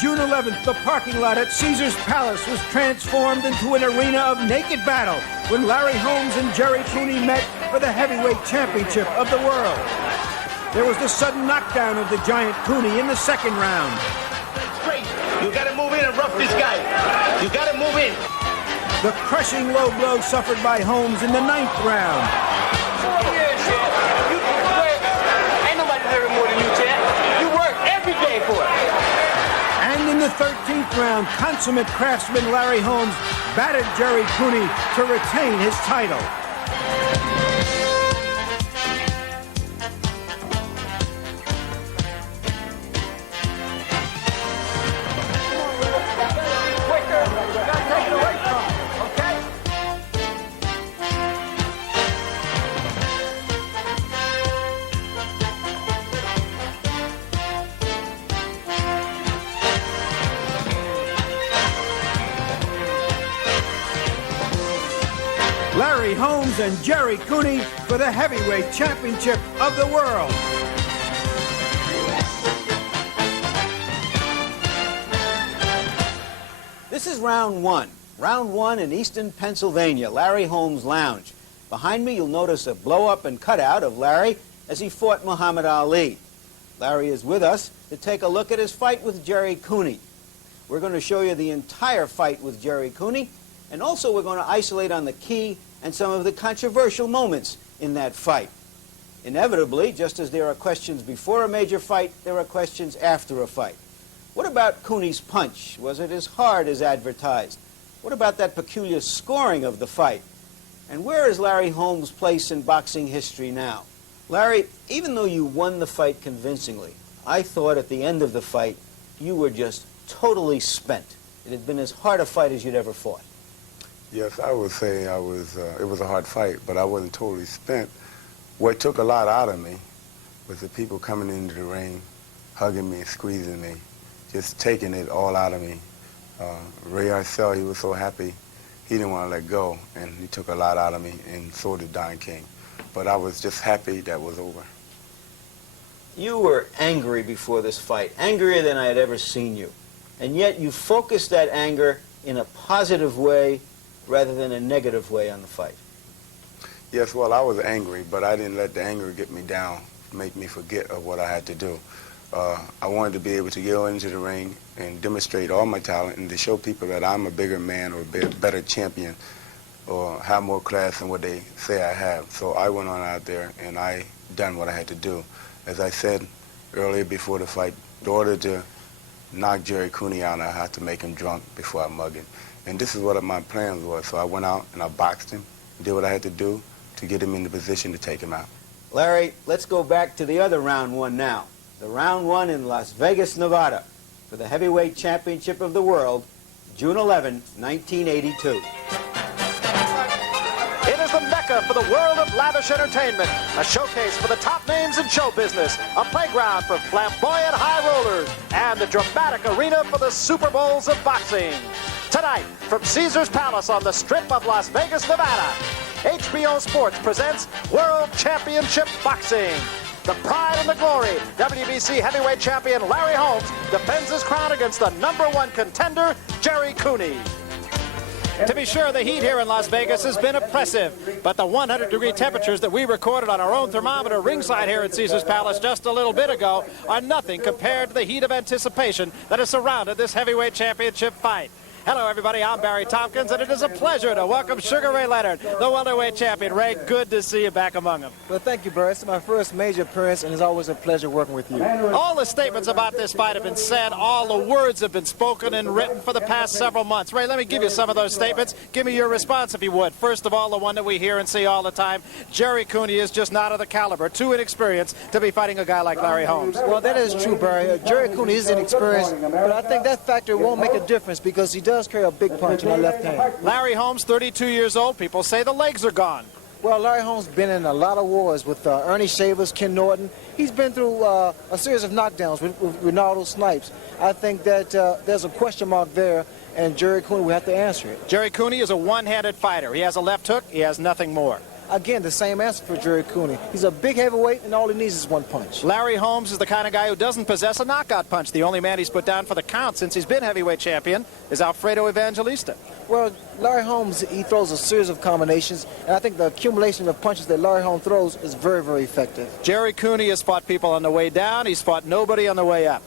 June 11th, the parking lot at Caesar's Palace was transformed into an arena of naked battle when Larry Holmes and Jerry Cooney met for the heavyweight championship of the world. There was the sudden knockdown of the giant Cooney in the second round. Straight. You gotta move in and rough this guy. You gotta move in. The crushing low blow suffered by Holmes in the ninth round. Ain't nobody hurting more than you, Chad. You work every day for it. And in the 13th round, consummate craftsman Larry Holmes battered Jerry Cooney to retain his title. Larry Holmes and Jerry Cooney for the heavyweight championship of the world. This is round one. Round one in Easton, Pennsylvania, Larry Holmes Lounge. Behind me, you'll notice a blow-up and cutout of Larry as he fought Muhammad Ali. Larry is with us to take a look at his fight with Jerry Cooney. We're going to show you the entire fight with Jerry Cooney, and also we're going to isolate on the key and some of the controversial moments in that fight. Inevitably, just as there are questions before a major fight, there are questions after a fight. What about Cooney's punch? Was it as hard as advertised? What about that peculiar scoring of the fight? And where is Larry Holmes' place in boxing history now? Larry, even though you won the fight convincingly, I thought at the end of the fight you were just totally spent. It had been as hard a fight as you'd ever fought. Yes, I would say it was a hard fight, but I wasn't totally spent. What took a lot out of me was the people coming into the ring, hugging me, squeezing me, just taking it all out of me. Ray Arcel, he was so happy, he didn't want to let go, and he took a lot out of me, and so did Don King. But I was just happy that was over. You were angry before this fight, angrier than I had ever seen you. And yet you focused that anger in a positive way rather than a negative way on the fight. Yes, well, I was angry, but I didn't let the anger get me down, make me forget of what I had to do. I wanted to be able to go into the ring and demonstrate all my talent and to show people that I'm a bigger man or a better champion or have more class than what they say I have. So I went on out there and I done what I had to do. As I said earlier before the fight, in order to knock Jerry Cooney out, I had to make him drunk before I mug him. And this is what my plans were. So I went out and I boxed him, did what I had to do to get him in the position to take him out. Larry, let's go back to the other round one now. The round one in Las Vegas, Nevada, for the heavyweight championship of the world, June 11, 1982. It is the mecca for the world of lavish entertainment, a showcase for the top names in show business, a playground for flamboyant high rollers, and the dramatic arena for the Super Bowls of boxing. Tonight, from Caesar's Palace on the Strip of Las Vegas, Nevada, HBO Sports presents World Championship Boxing. The pride and the glory, WBC heavyweight champion Larry Holmes defends his crown against the #1 contender, Jerry Cooney. To be sure, the heat here in Las Vegas has been oppressive, but the 100-degree temperatures that we recorded on our own thermometer ringside here at Caesar's Palace just a little bit ago are nothing compared to the heat of anticipation that has surrounded this heavyweight championship fight. Hello, everybody. I'm Barry Tompkins, and it is a pleasure to welcome Sugar Ray Leonard, the welterweight champion. Ray, good to see you back among them. Well, thank you, Barry. It's my first major appearance, and it's always a pleasure working with you. All the statements about this fight have been said. All the words have been spoken and written for the past several months. Ray, let me give you some of those statements. Give me your response, if you would. First of all, the one that we hear and see all the time, Jerry Cooney is just not of the caliber, too inexperienced to be fighting a guy like Larry Holmes. Well, that is true, Barry. Jerry Cooney is inexperienced, but I think that factor won't make a difference because he does carry a big punch in the left hand. Larry Holmes, 32 years old. People say the legs are gone. Well, Larry Holmes been in a lot of wars with Ernie Shavers, Ken Norton. He's been through a series of knockdowns with Ronaldo Snipes. I think that there's a question mark there, and Jerry Cooney will have to answer it. Jerry Cooney is a one-handed fighter. He has a left hook. He has nothing more. again, the same answer for Jerry Cooney. He's a big heavyweight, and all he needs is one punch. Larry Holmes is the kind of guy who doesn't possess a knockout punch. The only man he's put down for the count since he's been heavyweight champion is Alfredo Evangelista. Well, Larry Holmes, he throws a series of combinations, and I think the accumulation of punches that Larry Holmes throws is very, very effective. Jerry Cooney has fought people on the way down. He's fought nobody on the way up.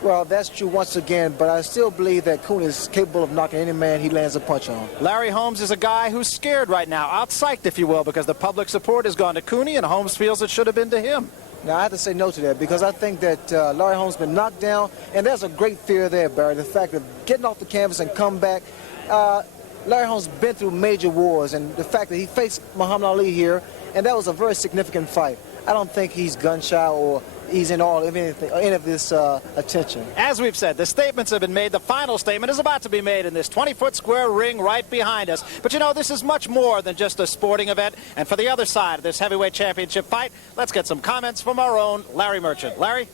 Well, that's true once again, but I still believe that Cooney is capable of knocking any man he lands a punch on. Larry Holmes is a guy who's scared right now, outpsyched, if you will, because the public support has gone to Cooney, and Holmes feels it should have been to him. Now, I have to say no to that because I think that Larry Holmes has been knocked down, and there's a great fear there, Barry, the fact of getting off the canvas and come back. Larry Holmes has been through major wars, and the fact that he faced Muhammad Ali here, and that was a very significant fight. I don't think he's gun-shy or he's in all of anything, any of this attention. As we've said, the statements have been made. The final statement is about to be made in this 20-foot square ring right behind us. But you know, this is much more than just a sporting event. And for the other side of this heavyweight championship fight, let's get some comments from our own Larry Merchant. Larry?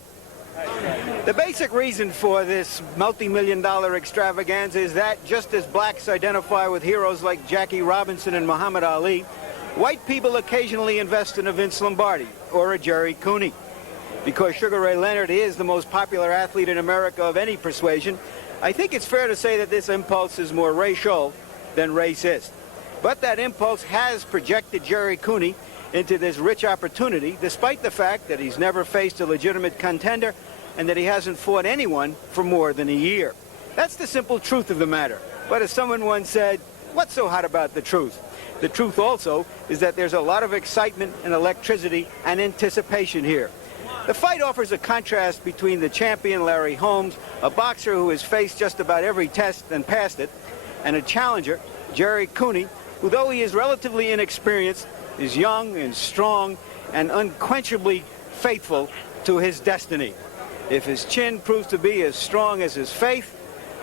The basic reason for this multi-million-dollar extravaganza is that just as blacks identify with heroes like Jackie Robinson and Muhammad Ali, white people occasionally invest in a Vince Lombardi or a Jerry Cooney. Because Sugar Ray Leonard is the most popular athlete in America of any persuasion, I think it's fair to say that this impulse is more racial than racist. But that impulse has projected Jerry Cooney into this rich opportunity, despite the fact that he's never faced a legitimate contender and that he hasn't fought anyone for more than a year. That's the simple truth of the matter. But as someone once said, what's so hot about the truth? The truth also is that there's a lot of excitement and electricity and anticipation here. The fight offers a contrast between the champion Larry Holmes, a boxer who has faced just about every test and passed it, and a challenger, Jerry Cooney, who, though he is relatively inexperienced, is young and strong and unquenchably faithful to his destiny. If his chin proves to be as strong as his faith,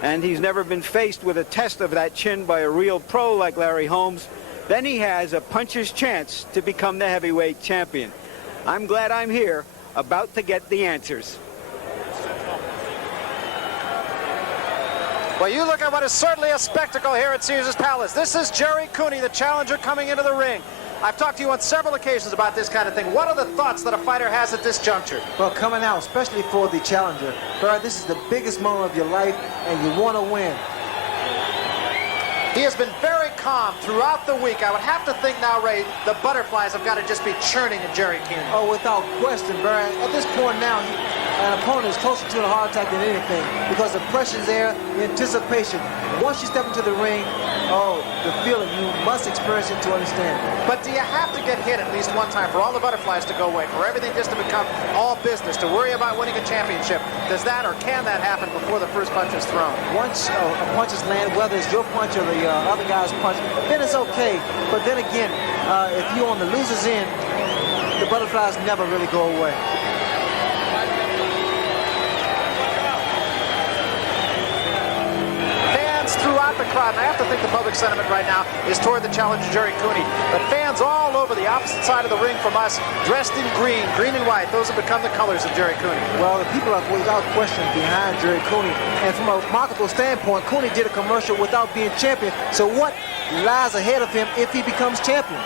and he's never been faced with a test of that chin by a real pro like Larry Holmes, then he has a puncher's chance to become the heavyweight champion. I'm glad I'm here, about to get the answers. Well, you look at what is certainly a spectacle here at Caesar's Palace. This is Jerry Cooney, the challenger, coming into the ring. I've talked to you on several occasions about this kind of thing. What are the thoughts that a fighter has at this juncture? Well, coming out, especially for the challenger, Barry, this is the biggest moment of your life, and you want to win. He has been very calm throughout the week. I would have to think now, Ray, the butterflies have got to just be churning in Jerry Cooney. Oh, without question, Barry. At this point now, an opponent is closer to a heart attack than anything because the pressure's there, the anticipation. Once you step into the ring, oh, the feeling, you must experience it to understand it. But do you have to get hit at least one time for all the butterflies to go away, for everything just to become all business, to worry about winning a championship? Does that or can that happen before the first punch is thrown? Once a punch is landed, whether it's your punch or the other guy's punch, then it's okay. But then again, if you're on the loser's end, the butterflies never really go away. Throughout the crowd, and I have to think the public sentiment right now is toward the challenger Jerry Cooney. But fans all over the opposite side of the ring from us, dressed in green and white. Those have become the colors of Jerry Cooney. Well, the people are without question behind Jerry Cooney. And from a marketable standpoint, Cooney did a commercial without being champion. So what lies ahead of him if he becomes champion?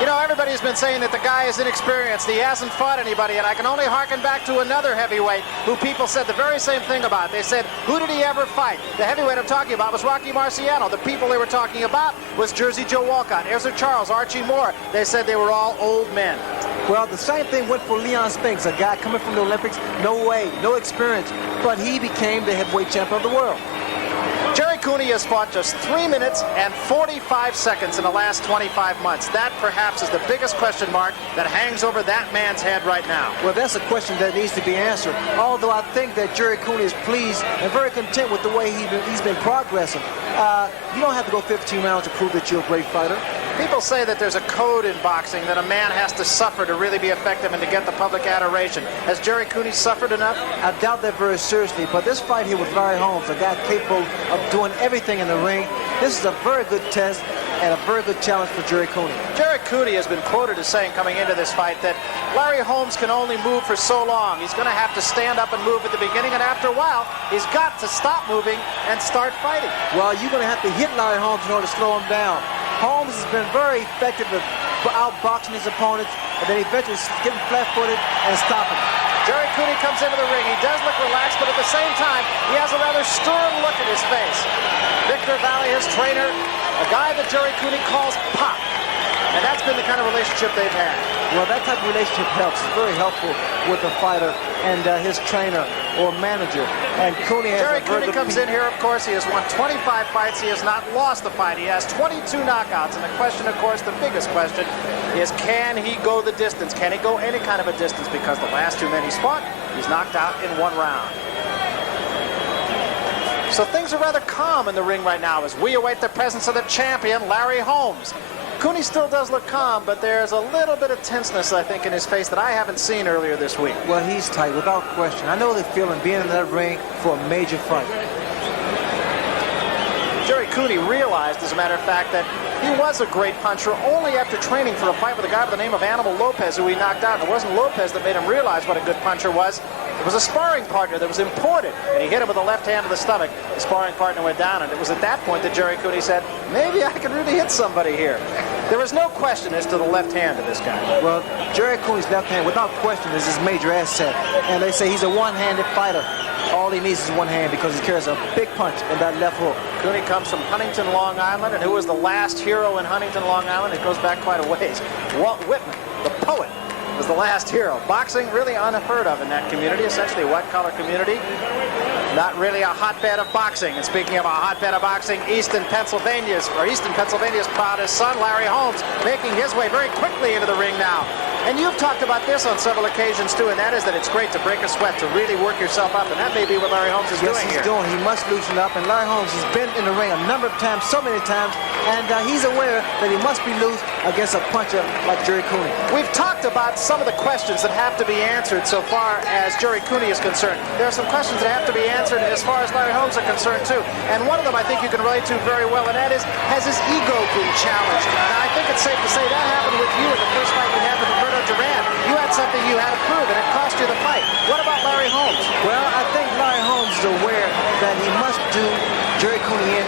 You know, everybody's been saying that the guy is inexperienced. He hasn't fought anybody, and I can only harken back to another heavyweight who people said the very same thing about. They said, who did he ever fight? The heavyweight I'm talking about was Rocky Marciano. The people they were talking about was Jersey Joe Walcott, Ezra Charles, Archie Moore. They said they were all old men. Well, the same thing went for Leon Spinks, a guy coming from the Olympics, no way, no experience, but he became the heavyweight champion of the world. Jerry Cooney has fought just 3 minutes and 45 seconds in the last 25 months. That perhaps is the biggest question mark that hangs over that man's head right now. Well, that's a question that needs to be answered. Although I think that Jerry Cooney is pleased and very content with the way he's been progressing. You don't have to go 15 rounds to prove that you're a great fighter. People say that there's a code in boxing that a man has to suffer to really be effective and to get the public adoration. Has Jerry Cooney suffered enough? I doubt that very seriously, but this fight here with Larry Holmes, a guy capable of doing everything in the ring, this is a very good test and a very good challenge for Jerry Cooney. Jerry Cooney has been quoted as saying coming into this fight that Larry Holmes can only move for so long. He's going to have to stand up and move at the beginning, and after a while, he's got to stop moving and start fighting. Well, you're going to have to hit Larry Holmes in order to slow him down. Holmes has been very effective at outboxing his opponents, and then eventually getting flat-footed and stopping him. Jerry Cooney comes into the ring. He does look relaxed, but at the same time, he has a rather stern look in his face. Victor Valley, his trainer, a guy that Jerry Cooney calls Pop. And that's been the kind of relationship they've had. Well, that type of relationship helps. It's very helpful with the fighter and his trainer or manager. And Cooney has Jerry a very Cooney good comes in here, of course. He has won 25 fights. He has not lost the fight. He has 22 knockouts. And the question, of course, the biggest question is, can he go the distance? Can he go any kind of a distance? Because the last two men he's fought, he's knocked out in one round. So things are rather calm in the ring right now as we await the presence of the champion, Larry Holmes. Cooney still does look calm, but there's a little bit of tenseness, I think, in his face that I haven't seen earlier this week. Well, he's tight, without question. I know the feeling being in that ring for a major fight. Jerry Cooney realized, as a matter of fact, that he was a great puncher only after training for a fight with a guy by the name of Animal Lopez, who he knocked out. And it wasn't Lopez that made him realize what a good puncher was. It was a sparring partner that was imported, and he hit him with the left hand to the stomach. The sparring partner went down, and it was at that point that Jerry Cooney said, maybe I can really hit somebody here. There was no question as to the left hand of this guy. Well, Jerry Cooney's left hand, without question, is his major asset. And they say he's a one-handed fighter. All he needs is one hand because he carries a big punch in that left hook. Cooney comes from Huntington, Long Island, and who was the last hero in Huntington, Long Island? It goes back quite a ways. Walt Whitman, the poet, was the last hero. Boxing really unheard of in that community, essentially a white-collar community. Not really a hotbed of boxing. And speaking of a hotbed of boxing, Easton, Pennsylvania's proudest son, Larry Holmes, making his way very quickly into the ring now. And you've talked about this on several occasions, too, and that is that it's great to break a sweat, to really work yourself up, and that may be what Larry Holmes is doing here. Yes, he's doing. He must loosen up, and Larry Holmes has been in the ring a number of times, so many times, and he's aware that he must be loose against a puncher like Jerry Cooney. We've talked about some of the questions that have to be answered so far as Jerry Cooney is concerned. There are some questions that have to be answered as far as Larry Holmes are concerned, too. And one of them I think you can relate to very well, and that is, has his ego been challenged? Now, I think it's safe to say that happened with you in the first fight you had with Roberto Duran. You had something you had to prove, and it cost you the fight. What about Larry Holmes? Well, I think Larry Holmes is aware that he must do Jerry Cooney in.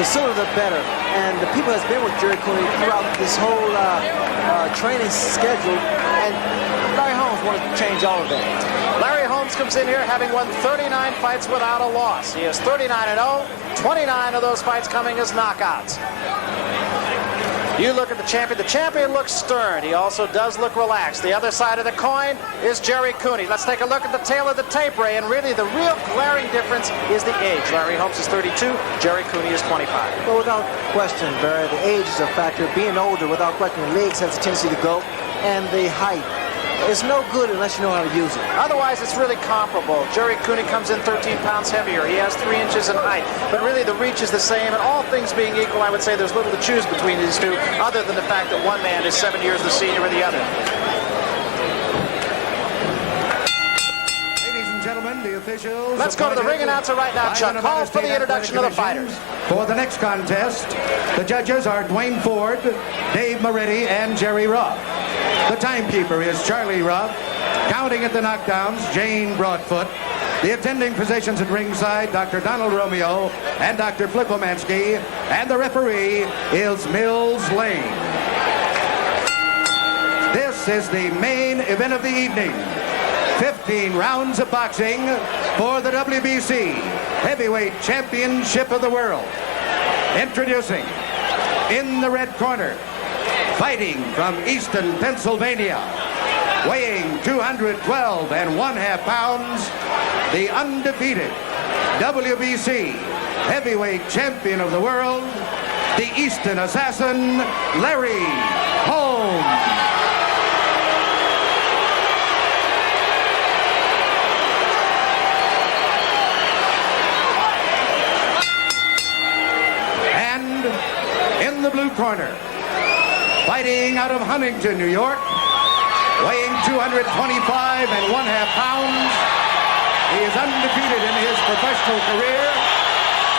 The sooner the better. And the people that's been with Jerry Cooney throughout this whole training schedule, and Larry Holmes wanted to change all of that. Larry Holmes comes in here having won 39 fights without a loss. He is 39-0, 29 of those fights coming as knockouts. You look at the champion looks stern. He also does look relaxed. The other side of the coin is Jerry Cooney. Let's take a look at the tail of the tape, Ray, and really the real glaring difference is the age. Larry Holmes is 32, Jerry Cooney is 25. Well, without question, Barry, the age is a factor. Being older, without question, the legs has a tendency to go, and the height. It's no good unless you know how to use it. Otherwise, it's really comparable. Jerry Cooney comes in 13 pounds heavier. He has 3 inches in height. But really, the reach is the same. And all things being equal, I would say there's little to choose between these two, other than the fact that one man is 7 years the senior of the other. Ladies and gentlemen, the officials. Let's go to the ring announcer right now, Chuck. Call for the introduction of the fighters. For the next contest, the judges are Dwayne Ford, Dave Moretti, and Jerry Ruff. The timekeeper is Charlie Ruff. Counting at the knockdowns, Jane Broadfoot. The attending physicians at ringside, Dr. Donald Romeo and Dr. Flip Omansky. And the referee is Mills Lane. This is the main event of the evening. 15 rounds of boxing for the WBC Heavyweight Championship of the World. Introducing, in the red corner, fighting from Easton, Pennsylvania, weighing 212 1/2 pounds, the undefeated WBC Heavyweight Champion of the World, the Easton Assassin, Larry Holmes. And in the blue corner, fighting out of Huntington, New York, weighing 225 1/2 pounds. He is undefeated in his professional career.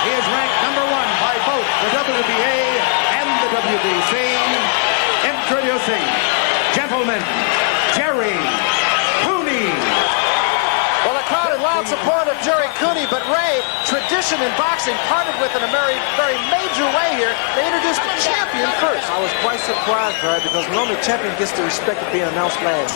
He is ranked #1 by both the WBA and the WBC. Introducing, gentlemen, Jerry Cooney. Well, the crowd is crowd support of Jerry Cooney, but Ray, tradition in boxing parted with in a very, very major way here. They introduced the champion first. I was quite surprised, Barry, because normally the champion gets the respect of being announced last.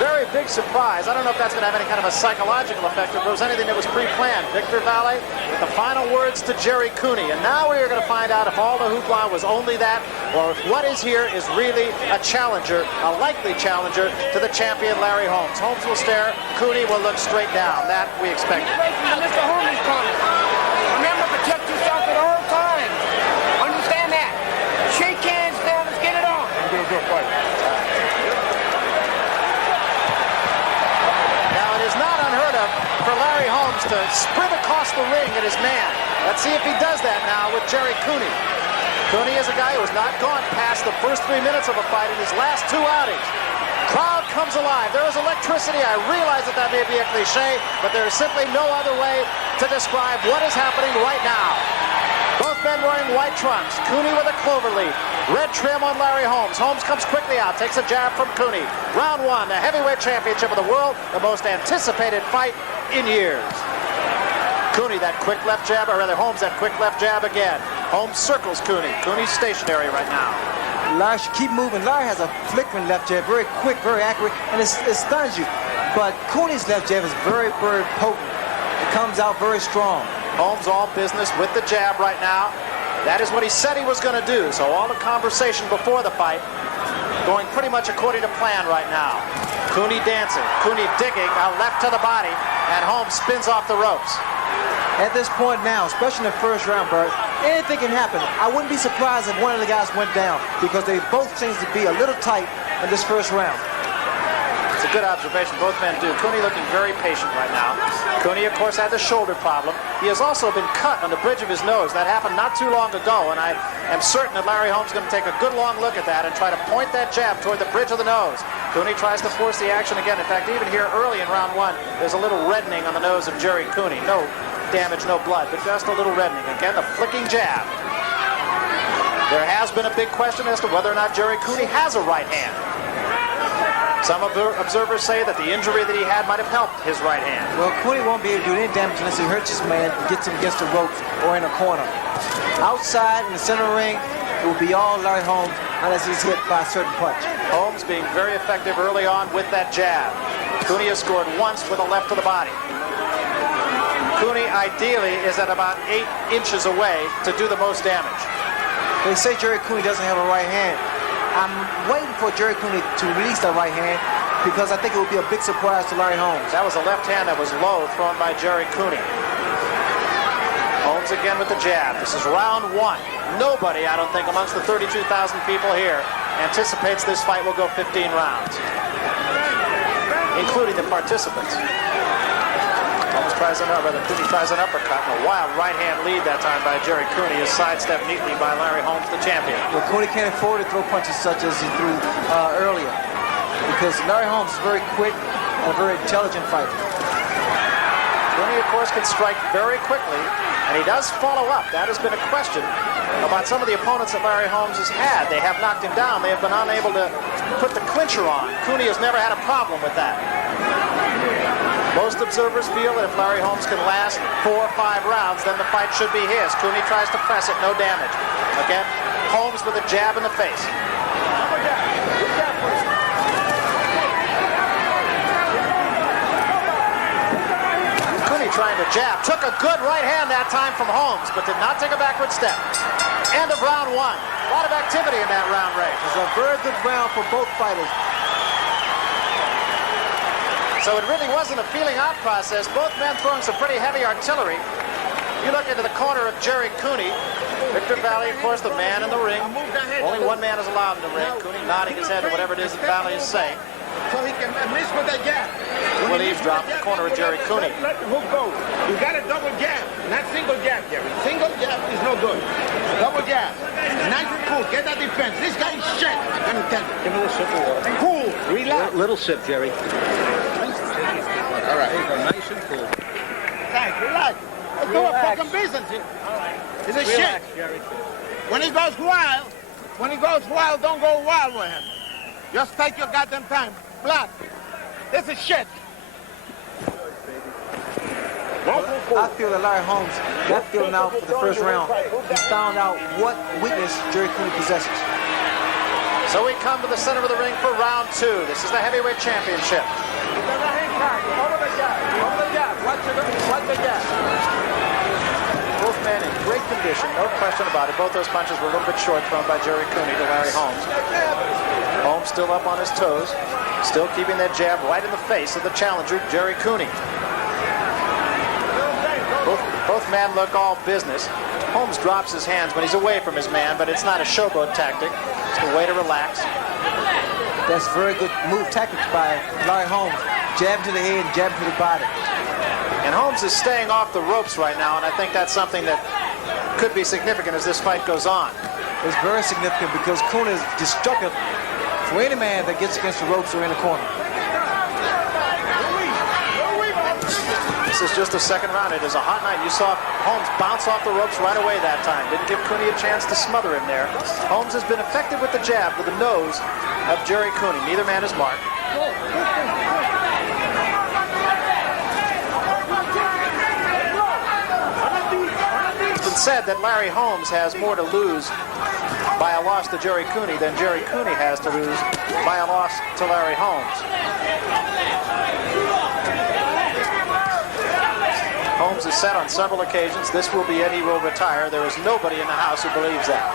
Very big surprise. I don't know if that's going to have any kind of a psychological effect, if it was anything that was pre-planned. Victor Valle with the final words to Jerry Cooney. And now we are going to find out if all the hoopla was only that, or if what is here is really a challenger, a likely challenger to the champion Larry Holmes. Holmes will stare. Cooney will look straight down. That we expected. Mr. Holmes' corner. Remember, protect yourself at all times. Understand that. Shake hands now. Let's get it on. Now, it is not unheard of for Larry Holmes to sprint across the ring at his man. Let's see if he does that now with Jerry Cooney. Cooney is a guy who has not gone past the first 3 minutes of a fight in his last 2 outings. Crowd comes alive. There is electricity. I realize that that may be a cliche, but there is simply no other way to describe what is happening right now. Both men wearing white trunks. Cooney with a clover leaf. Red trim on Larry Holmes. Holmes comes quickly out, takes a jab from Cooney. Round 1, the heavyweight championship of the world, the most anticipated fight in years. Cooney, that quick left jab, or rather Holmes, that quick left jab again. Holmes circles Cooney. Cooney's stationary right now. Larry should keep moving. Larry has a flickering left jab, very quick, very accurate, and it stuns you. But Cooney's left jab is very, very potent. It comes out very strong. Holmes all business with the jab right now. That is what he said he was going to do. So all the conversation before the fight going pretty much according to plan right now. Cooney dancing. Cooney digging a left to the body, and Holmes spins off the ropes. At this point now, especially in the first round, Bert, anything can happen. I wouldn't be surprised if one of the guys went down because they both seem to be a little tight in this first round. It's a good observation. Both men do. Cooney looking very patient right now. Cooney, of course, had the shoulder problem. He has also been cut on the bridge of his nose. That happened not too long ago, and I am certain that Larry Holmes is going to take a good long look at that and try to point that jab toward the bridge of the nose. Cooney tries to force the action again. In fact, even here early in round 1, there's a little reddening on the nose of Jerry Cooney. No damage, no blood, but just a little reddening. Again, the flicking jab. There has been a big question as to whether or not Jerry Cooney has a right hand. Some observers say that the injury that he had might have helped his right hand. Well, Cooney won't be able to do any damage unless he hurts his man and gets him against the ropes or in a corner. Outside in the center ring, it will be all Larry Holmes unless he's hit by a certain punch. Holmes being very effective early on with that jab. Cooney has scored once with a left to the body. Cooney ideally is at about 8 inches away to do the most damage. They say Jerry Cooney doesn't have a right hand. I'm waiting for Jerry Cooney to release that right hand because I think it would be a big surprise to Larry Holmes. That was a left hand that was low thrown by Jerry Cooney. Holmes again with the jab. This is round 1. Nobody, I don't think, amongst the 32,000 people here anticipates this fight will go 15 rounds, including the participants. Holmes tries Cooney tries an uppercut, and a wild right-hand lead that time by Jerry Cooney is sidestepped neatly by Larry Holmes, the champion. Well, Cooney can't afford to throw punches such as he threw earlier because Larry Holmes is very quick and a very intelligent fighter. Cooney, of course, can strike very quickly, and he does follow up. That has been a question about some of the opponents that Larry Holmes has had. They have knocked him down. They have been unable to put the clincher on. Cooney has never had a problem with that. Most observers feel that if Larry Holmes can last 4 or 5 rounds, then the fight should be his. Cooney tries to press it, no damage. Again, Holmes with a jab in the face. Cooney trying to jab. Took a good right hand that time from Holmes, but did not take a backward step. End of round 1. A lot of activity in that round, Ray. It's a very good round for both fighters. So it really wasn't a feeling out process. Both men throwing some pretty heavy artillery. You look into the corner of Jerry Cooney. Victor Valle, of course, the man in the ring. Only one man is allowed in the ring. Cooney nodding his head to whatever it is that Valle is saying. So he can miss with that jab. Will eavesdrop in the corner of Jerry Cooney. Let the hook go. You got a double jab, not single jab, Jerry. Single jab is no good. Double jab. Nice and cool. Get that defense. This guy is shit. Let me tell you. Give me a sip of water. Cool. Relax. Little sip, Jerry. All right. Nice and cool. Thanks. Relax. Let's do a fucking business here. It's a shit. Jerry. When he goes wild, don't go wild with him. Just take your goddamn time. Blood. This is shit. I feel that Larry Holmes got feeling out for the first round. He found out what weakness Jerry Cooney possesses. So we come to the center of the ring for round 2. This is the heavyweight championship. Both men in great condition, no question about it. Both those punches were a little bit short, thrown by Jerry Cooney to Larry Holmes. Holmes still up on his toes, still keeping that jab right in the face of the challenger, Jerry Cooney. Both men look all business. Holmes drops his hands when he's away from his man, but it's not a showboat tactic. It's a way to relax. That's very good move tactics by Larry Holmes. Jab to the head and jab to the body. And Holmes is staying off the ropes right now, and I think that's something that could be significant as this fight goes on. It's very significant because Cooney is destructive for any man that gets against the ropes or in the corner. This is just the second round. It is a hot night. You saw Holmes bounce off the ropes right away that time. Didn't give Cooney a chance to smother him there. Holmes has been effective with the jab to the nose of Jerry Cooney. Neither man is marked. It's been said that Larry Holmes has more to lose by a loss to Jerry Cooney than Jerry Cooney has to lose by a loss to Larry Holmes. Holmes has said on several occasions, this will be it, he will retire. There is nobody in the house who believes that.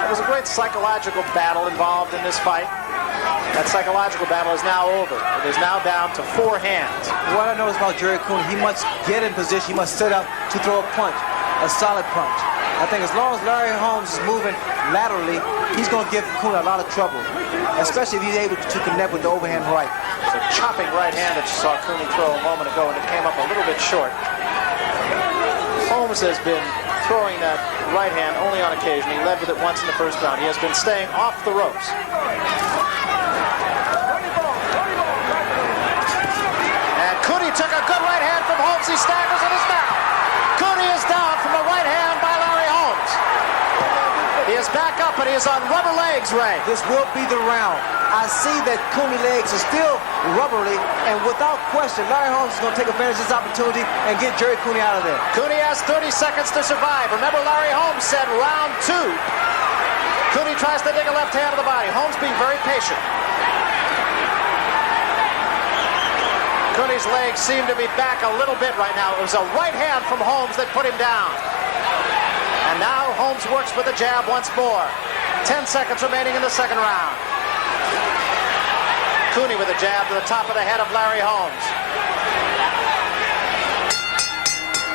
There was a great psychological battle involved in this fight. That psychological battle is now over. It is now down to 4 hands. What I know is about Jerry Cooney, he must get in position, he must set up to throw a punch, a solid punch. I think as long as Larry Holmes is moving laterally, he's going to give Cooney a lot of trouble, especially if he's able to connect with the overhand right. It's a chopping right hand that you saw Cooney throw a moment ago, and it came up a little bit short. Holmes has been throwing that right hand only on occasion. He led with it once in the first round. He has been staying off the ropes. And Cooney took a good right hand from Holmes. He staggers and is down. Cooney is down from a right hand by Larry Holmes. He is back up, but he is on rubber legs, Ray. This will be the round. I see that Cooney legs are still rubbery, and without question, Larry Holmes is going to take advantage of this opportunity and get Jerry Cooney out of there. Cooney has 30 seconds to survive. Remember, Larry Holmes said round 2. Cooney tries to dig a left hand to the body. Holmes being very patient. Cooney's legs seem to be back a little bit right now. It was a right hand from Holmes that put him down. And now Holmes works with the jab once more. 10 seconds remaining in the second round. Cooney with a jab to the top of the head of Larry Holmes.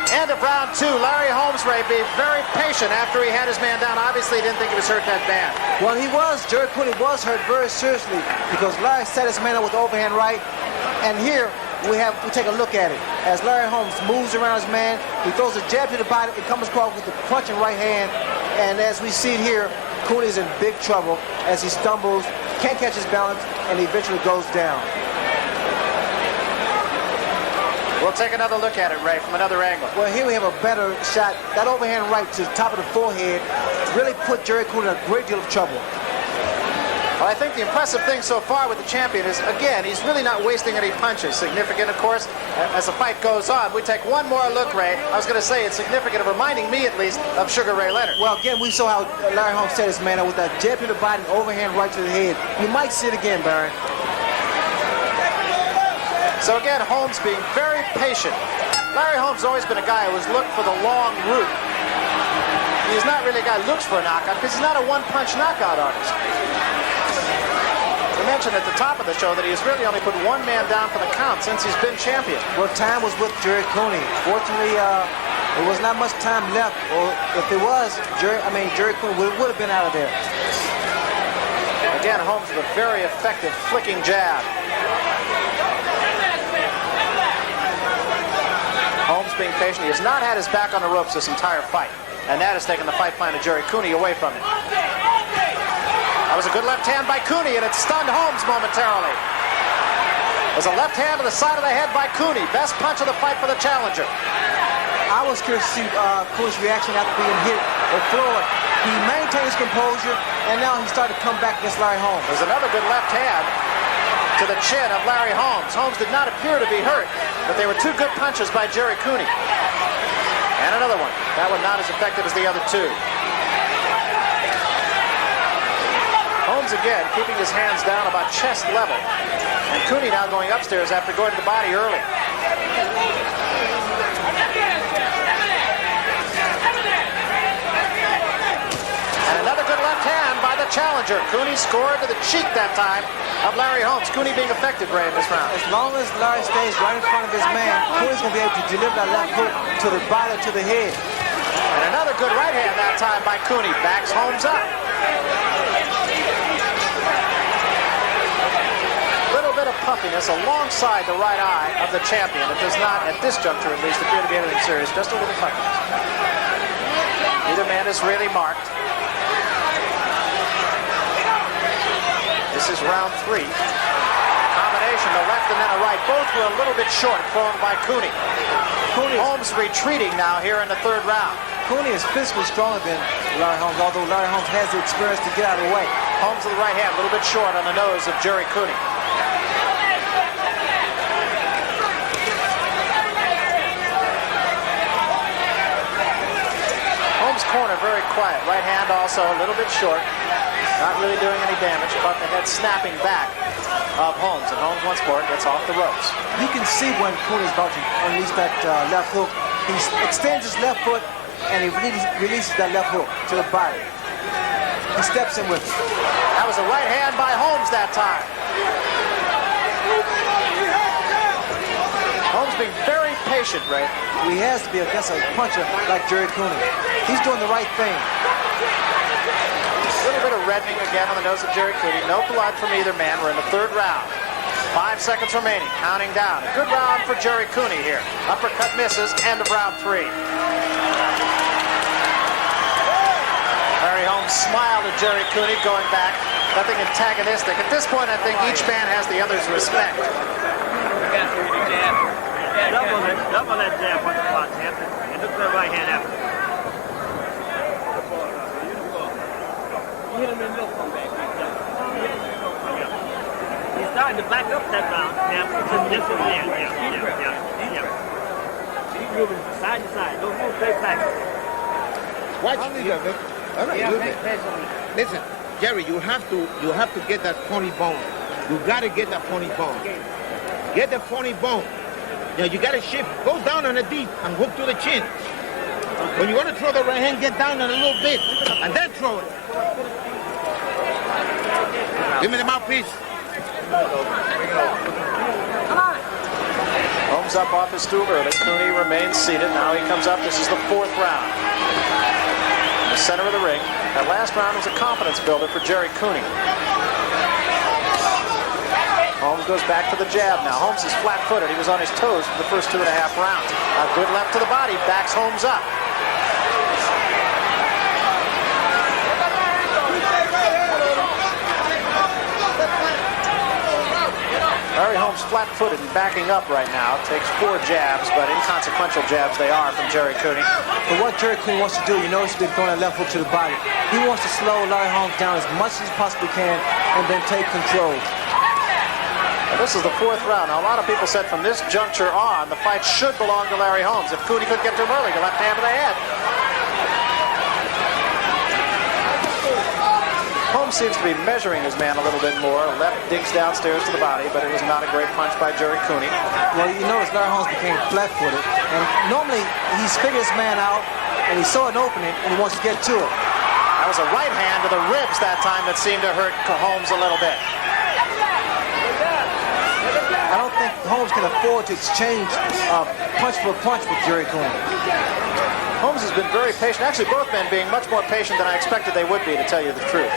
End of round 2. Larry Holmes, Ray, being very patient after he had his man down. Obviously, he didn't think he was hurt that bad. Well, he was. Jerry Cooney was hurt very seriously because Larry set his man up with the overhand right. And here we take a look at it. As Larry Holmes moves around his man, he throws a jab to the body. It comes across with the punching right hand. And as we see it here, Cooney's in big trouble as he stumbles, can't catch his balance, and he eventually goes down. We'll take another look at it, Ray, from another angle. Well, here we have a better shot. That overhand right to the top of the forehead really put Jerry Cooney in a great deal of trouble. Well, I think the impressive thing so far with the champion is, again, he's really not wasting any punches. Significant, of course, as the fight goes on. We take one more look, Ray. I was going to say it's significant of reminding me, at least, of Sugar Ray Leonard. Well, again, we saw how Larry Holmes set his man up with that jab to the body, overhand right to the head. You might see it again, Baron. So again, Holmes being very patient. Larry Holmes has always been a guy who has looked for the long route. He's not really a guy who looks for a knockout because he's not a one-punch knockout artist. We mentioned at the top of the show that he has really only put one man down for the count since he's been champion. Well, time was with Jerry Cooney. Fortunately, there was not much time left. Or if there was, Jerry Cooney would have been out of there. Again, Holmes with a very effective flicking jab. Holmes being patient. He has not had his back on the ropes this entire fight. And that has taken the fight plan of Jerry Cooney away from him. That was a good left hand by Cooney, and it stunned Holmes momentarily. There's a left hand to the side of the head by Cooney. Best punch of the fight for the challenger. I was curious to see Cooney's reaction after being hit or floored. He maintained his composure, and now he started to come back against Larry Holmes. There's another good left hand to the chin of Larry Holmes. Holmes did not appear to be hurt, but they were two good punches by Jerry Cooney. And another one. That one not as effective as the other two. Holmes again keeping his hands down about chest level. And Cooney now going upstairs after going to the body early. And another good left hand by the challenger. Cooney scored to the cheek that time of Larry Holmes. Cooney being effective, Ray, in this round. As long as Larry stays right in front of his man, Cooney's going to be able to deliver that left hook to the body, to the head. And another good right hand that time by Cooney. Backs Holmes up. Little bit of puffiness alongside the right eye of the champion. It does not, at this juncture at least, appear to be anything serious. Just a little puffiness. Neither man is really marked. This is round 3. Combination, the left and then the right. Both were a little bit short, thrown by Cooney. Holmes retreating now here in the 3rd round. Cooney is physically stronger than Larry Holmes, although Larry Holmes has the experience to get out of the way. Holmes with the right hand, a little bit short on the nose of Jerry Cooney. Holmes' corner very quiet. Right hand also a little bit short. Not really doing any damage, but the head snapping back of Holmes. And Holmes once more gets off the ropes. You can see when Cooney's about to unleash that left hook. He extends his left foot and he releases that left hook to the body. He steps in with it. That was a right hand by Holmes that time. Holmes being very patient, Ray. He has to be against a puncher like Jerry Cooney. He's doing the right thing. A little bit of reddening again on the nose of Jerry Cooney. No blood from either man. We're in the 3rd round. 5 seconds remaining. Counting down. Good round for Jerry Cooney here. Uppercut misses. End of round 3. Larry Holmes smiled at Jerry Cooney going back. Nothing antagonistic. At this point, I think each man has the other's respect. Double that jab once in a while, champ. And look for the right hand after. Hit him in the middle. He's starting to back up that round. Yeah, just in there. Yeah. He's moving side to side. Don't move straight back. Watch. All right, listen, Jerry, you have to get that funny bone. You got to get that funny bone. Get the funny bone. You know, you got to shift. Go down on the deep and hook to the chin. When you want to throw the right hand, get down on a little bit and then throw it. Give me the mouthpiece. Holmes up off his stool early. Cooney remains seated. Now he comes up. This is the 4th round. In the center of the ring. That last round was a confidence builder for Jerry Cooney. Holmes goes back to the jab now. Holmes is flat-footed. He was on his toes for the first 2.5 rounds. A good left to the body. Backs Holmes up. Larry Holmes flat-footed and backing up right now. Takes 4 jabs, but inconsequential jabs they are from Jerry Cooney. But what Jerry Cooney wants to do, you notice he's been throwing that left hook to the body. He wants to slow Larry Holmes down as much as he possibly can and then take control. Now, this is the 4th round. Now, a lot of people said from this juncture on, the fight should belong to Larry Holmes. If Cooney could get to him early, the left hand to the head. Holmes seems to be measuring his man a little bit more. Left digs downstairs to the body, but it was not a great punch by Jerry Cooney. Well, you notice Larry Holmes became flat-footed, and normally he's figured his man out, and he saw an opening, and he wants to get to it. That was a right hand to the ribs that time that seemed to hurt Holmes a little bit. I don't think Holmes can afford to exchange punch for punch with Jerry Cooney. Holmes has been very patient. Actually, both men being much more patient than I expected they would be, to tell you the truth.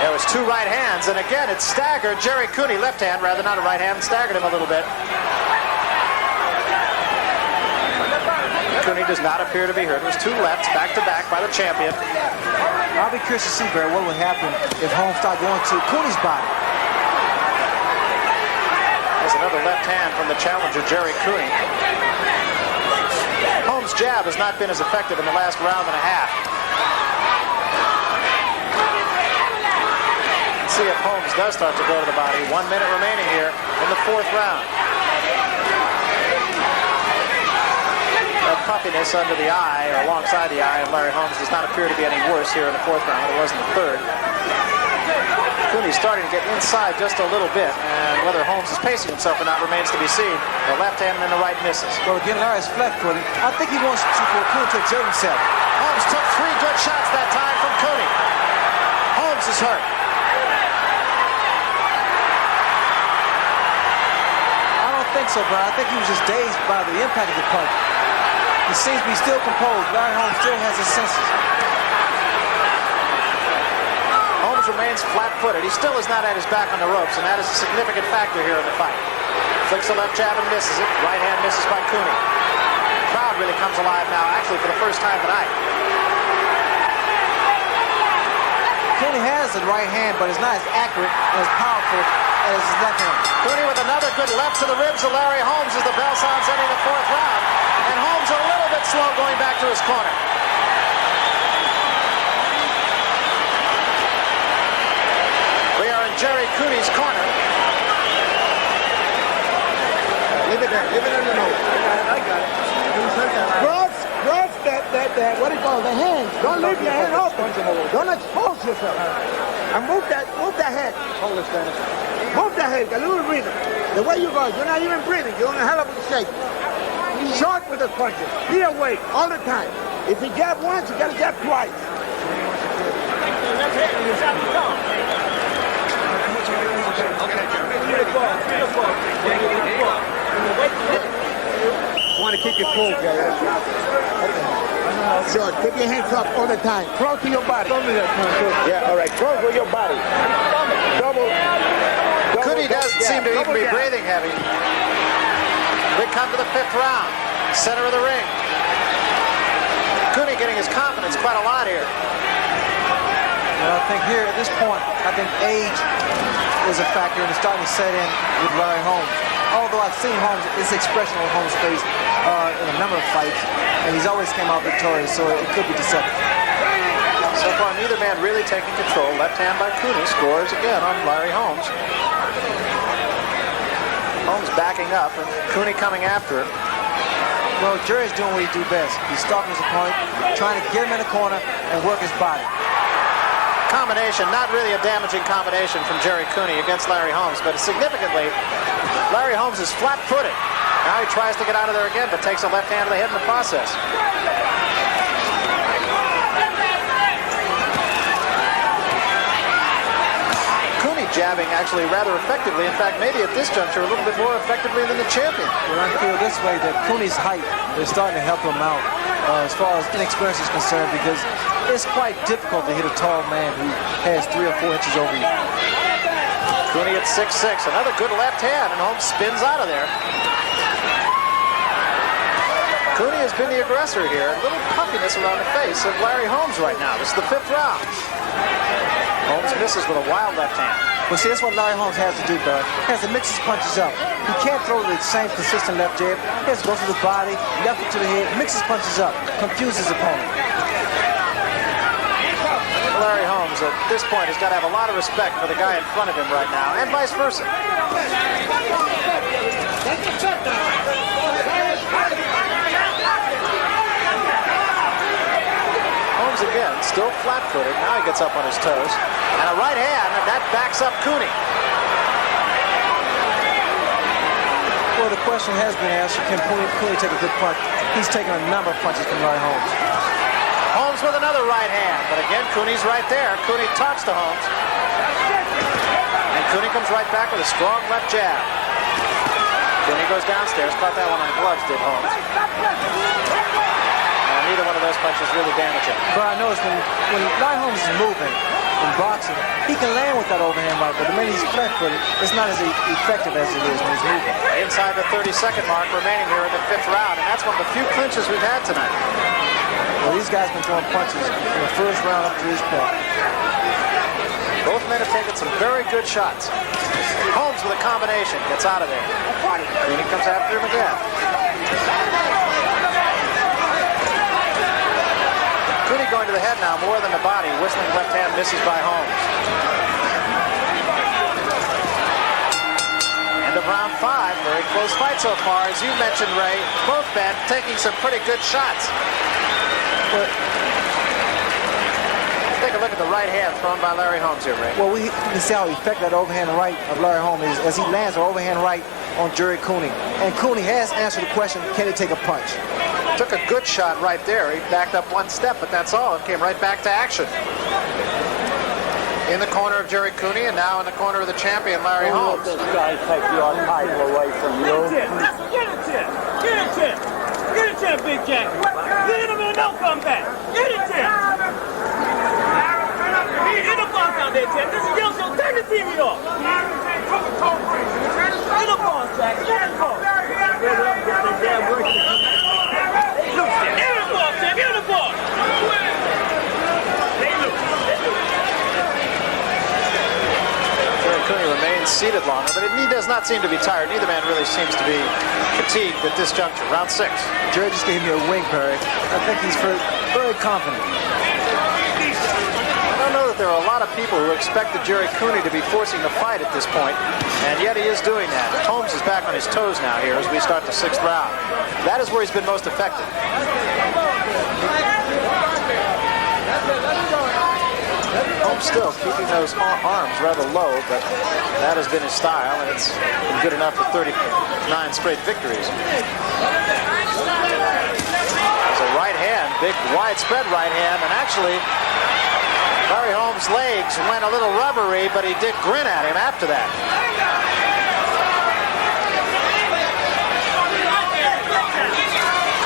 There was 2 right hands, and again, it staggered Jerry Cooney. Left hand, rather, not a right hand, staggered him a little bit. Cooney does not appear to be hurt. It was 2 lefts, back-to-back by the champion. I'll be curious to see, Barry, what would happen if Holmes started going to Cooney's body. There's another left hand from the challenger, Jerry Cooney. Holmes' jab has not been as effective in the last round and a half. see if Holmes does start to go to the body. 1 minute remaining here in the 4th round. That puffiness under the eye, or alongside the eye of Larry Holmes, does not appear to be any worse here in the 4th round. It was in the 3rd. Cooney's starting to get inside just a little bit, and whether Holmes is pacing himself or not remains to be seen. The left hand and the right misses. Well, again, Larry's flat-footed. I think he wants Cooney to exert himself. Holmes took 3 good shots that time from Cooney. Holmes is hurt. I don't think so, Brian. I think he was just dazed by the impact of the punch. He seems to be still composed. Larry Holmes still has his senses. Holmes remains flat-footed. He still is not at his back on the ropes, and that is a significant factor here in the fight. Flicks the left jab and misses it. Right hand misses by Cooney. The crowd really comes alive now, actually for the first time tonight. Cooney has the right hand, but it's not as accurate and as powerful as his left hand. Cooney with another good left to the ribs of Larry Holmes as the bell sounds ending the 4th round. And Holmes a little bit slow going back to his corner. We are in Jerry Cooney's corner. Leave it there. Leave it in the nose. I got it. Cross that, what do you call it, the hand. Don't leave your hand open. Don't expose yourself. And move that head. Move that head, a little rhythm. The way you go, you're not even breathing. You're in a hell of a shape. Short with the punches. Be awake all the time. If you jab once, you got to jab twice. You want to keep your cool, Gary. Sure, keep your hands up all the time. Close to your body. Yeah, all right. Close with your body. Double. Cooney doesn't seem to even be breathing heavy. We come to the 5th round. Center of the ring. Cooney getting his confidence quite a lot here. Well, I think here at this point, I think age is a factor and it's starting to set in with Larry Holmes. Although I've seen Holmes, this expression on Holmes' face in a number of fights, and he's always came out victorious, so it could be deceptive. So far, neither man really taking control. Left hand by Cooney scores again on Larry Holmes. Holmes backing up, and Cooney coming after him. Well, Jerry's doing what he do best. He's stalking his opponent, trying to get him in the corner and work his body. Combination, not really a damaging combination from Jerry Cooney against Larry Holmes, but significantly, Larry Holmes is flat-footed. Now he tries to get out of there again, but takes a left hand to the head in the process. Cooney jabbing actually rather effectively. In fact, maybe at this juncture a little bit more effectively than the champion. Well, I feel this way that Cooney's height is starting to help him out as far as inexperience is concerned, because it's quite difficult to hit a tall man who has 3 or 4 inches over you. Cooney at 6'6", another good left hand, and Holmes spins out of there. Cooney has been the aggressor here. A little puffiness around the face of Larry Holmes right now. This is the 5th round. Holmes misses with a wild left hand. Well, see, that's what Larry Holmes has to do, Barry. He has to mix his punches up. He can't throw the same consistent left jab. He has to go to the body, left it to the head, mix his punches up, confuse his opponent. Larry Holmes, at this point, has got to have a lot of respect for the guy in front of him right now, and vice versa. Holmes again, still flat-footed. Now he gets up on his toes. And a right hand, and that backs up Cooney. Well, the question has been asked, can Cooney take a good punch? He's taken a number of punches from Larry Holmes. Holmes with another right hand, but again, Cooney's right there. Cooney talks to Holmes. And Cooney comes right back with a strong left jab. Cooney goes downstairs, caught that one on gloves, did Holmes. And neither one of those punches really damaging. But I noticed when Larry Holmes is moving in boxing, he can land with that overhand right, but the minute he's flat-footed, it's not as effective as it is when he's moving. Inside the 30-second mark remaining here in the 5th round, and that's one of the few clinches we've had tonight. Well, these guys have been throwing punches in the 1st round up to this point. Both men have taken some very good shots. Holmes with a combination, gets out of there. Cooney comes after him again. Cooney going to the head now more than the body. Whistling left hand misses by Holmes. of round 5. Very close fight so far. As you mentioned, Ray, both men taking some pretty good shots. But take a look at the right hand thrown by Larry Holmes here, Ray. Well, you can see how effective that overhand right of Larry Holmes is as he lands an overhand right on Jerry Cooney. And Cooney has answered the question, can he take a punch? Took a good shot right there. He backed up one step, but that's all. It came right back to action. In the corner of Jerry Cooney, and now in the corner of the champion, Larry Holmes. This guy take your title away from you. Get a chip. Get a chip. Get a chip, Big Jack. Get him and don't come back. Get a chip. Get the boss out there, Chip. This is your show. Turn the TV off. Get the boss, Jack. Get the boss. Get the damn work. Get the boss, Chip. Get the boss. Cooney remains seated longer, but he does not seem to be tired. Neither man really seems to be fatigued at this juncture. Round 6. Jerry just gave me a wink, Barry. I think he's very confident. I don't know that there are a lot of people who expected Jerry Cooney to be forcing the fight at this point, and yet he is doing that. Holmes is back on his toes now here as we start the 6th round. That is where he's been most effective. Holmes still keeping those arms rather low, but that has been his style, and it's been good enough for 39 straight victories. There's a right hand, big widespread right hand, and actually Larry Holmes' legs went a little rubbery, but he did grin at him after that.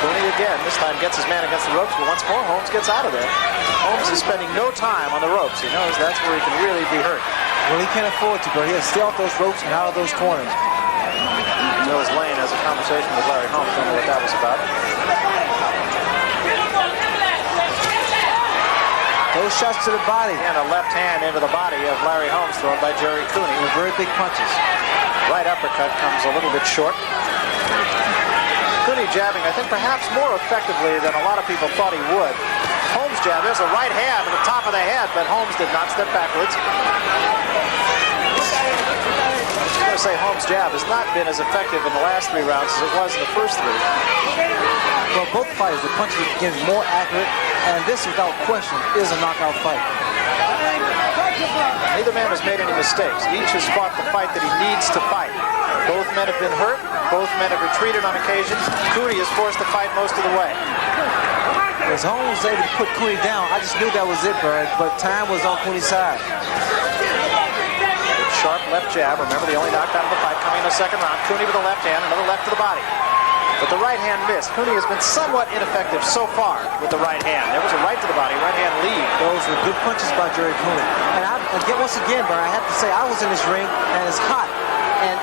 Cooney again, this time gets his man against the ropes, but once more Holmes gets out of there. Holmes is spending no time on the ropes. He knows that's where he can really be hurt. Well, he can't afford to, but he has to stay off those ropes and out of those corners. Mills Lane has a conversation with Larry Holmes. Don't know what that was about. Those shots to the body. And a left hand into the body of Larry Holmes thrown by Jerry Cooney. With very big punches. Right uppercut comes a little bit short. Cooney jabbing, I think, perhaps more effectively than a lot of people thought he would. Holmes jab, there's a right hand to the top of the head, but Holmes did not step backwards. I'm going to say Holmes' jab has not been as effective in the last 3 rounds as it was in the first 3. Well, both fighters, the punches are getting more accurate, and this, without question, is a knockout fight. Neither man has made any mistakes. Each has fought the fight that he needs to fight. Both men have been hurt. Both men have retreated on occasion. Cooney has forced the fight most of the way. As Holmes was able to put Cooney down, I just knew that was it, Bird, but time was on Cooney's side. Good sharp left jab. Remember, the only knockout of the fight coming in the 2nd round. Cooney with a left hand, another left to the body. But the right hand missed. Cooney has been somewhat ineffective so far with the right hand. There was a right to the body, right hand lead. Those were good punches by Jerry Cooney. And once again, Bird, I have to say, I was in this ring, and it's hot. And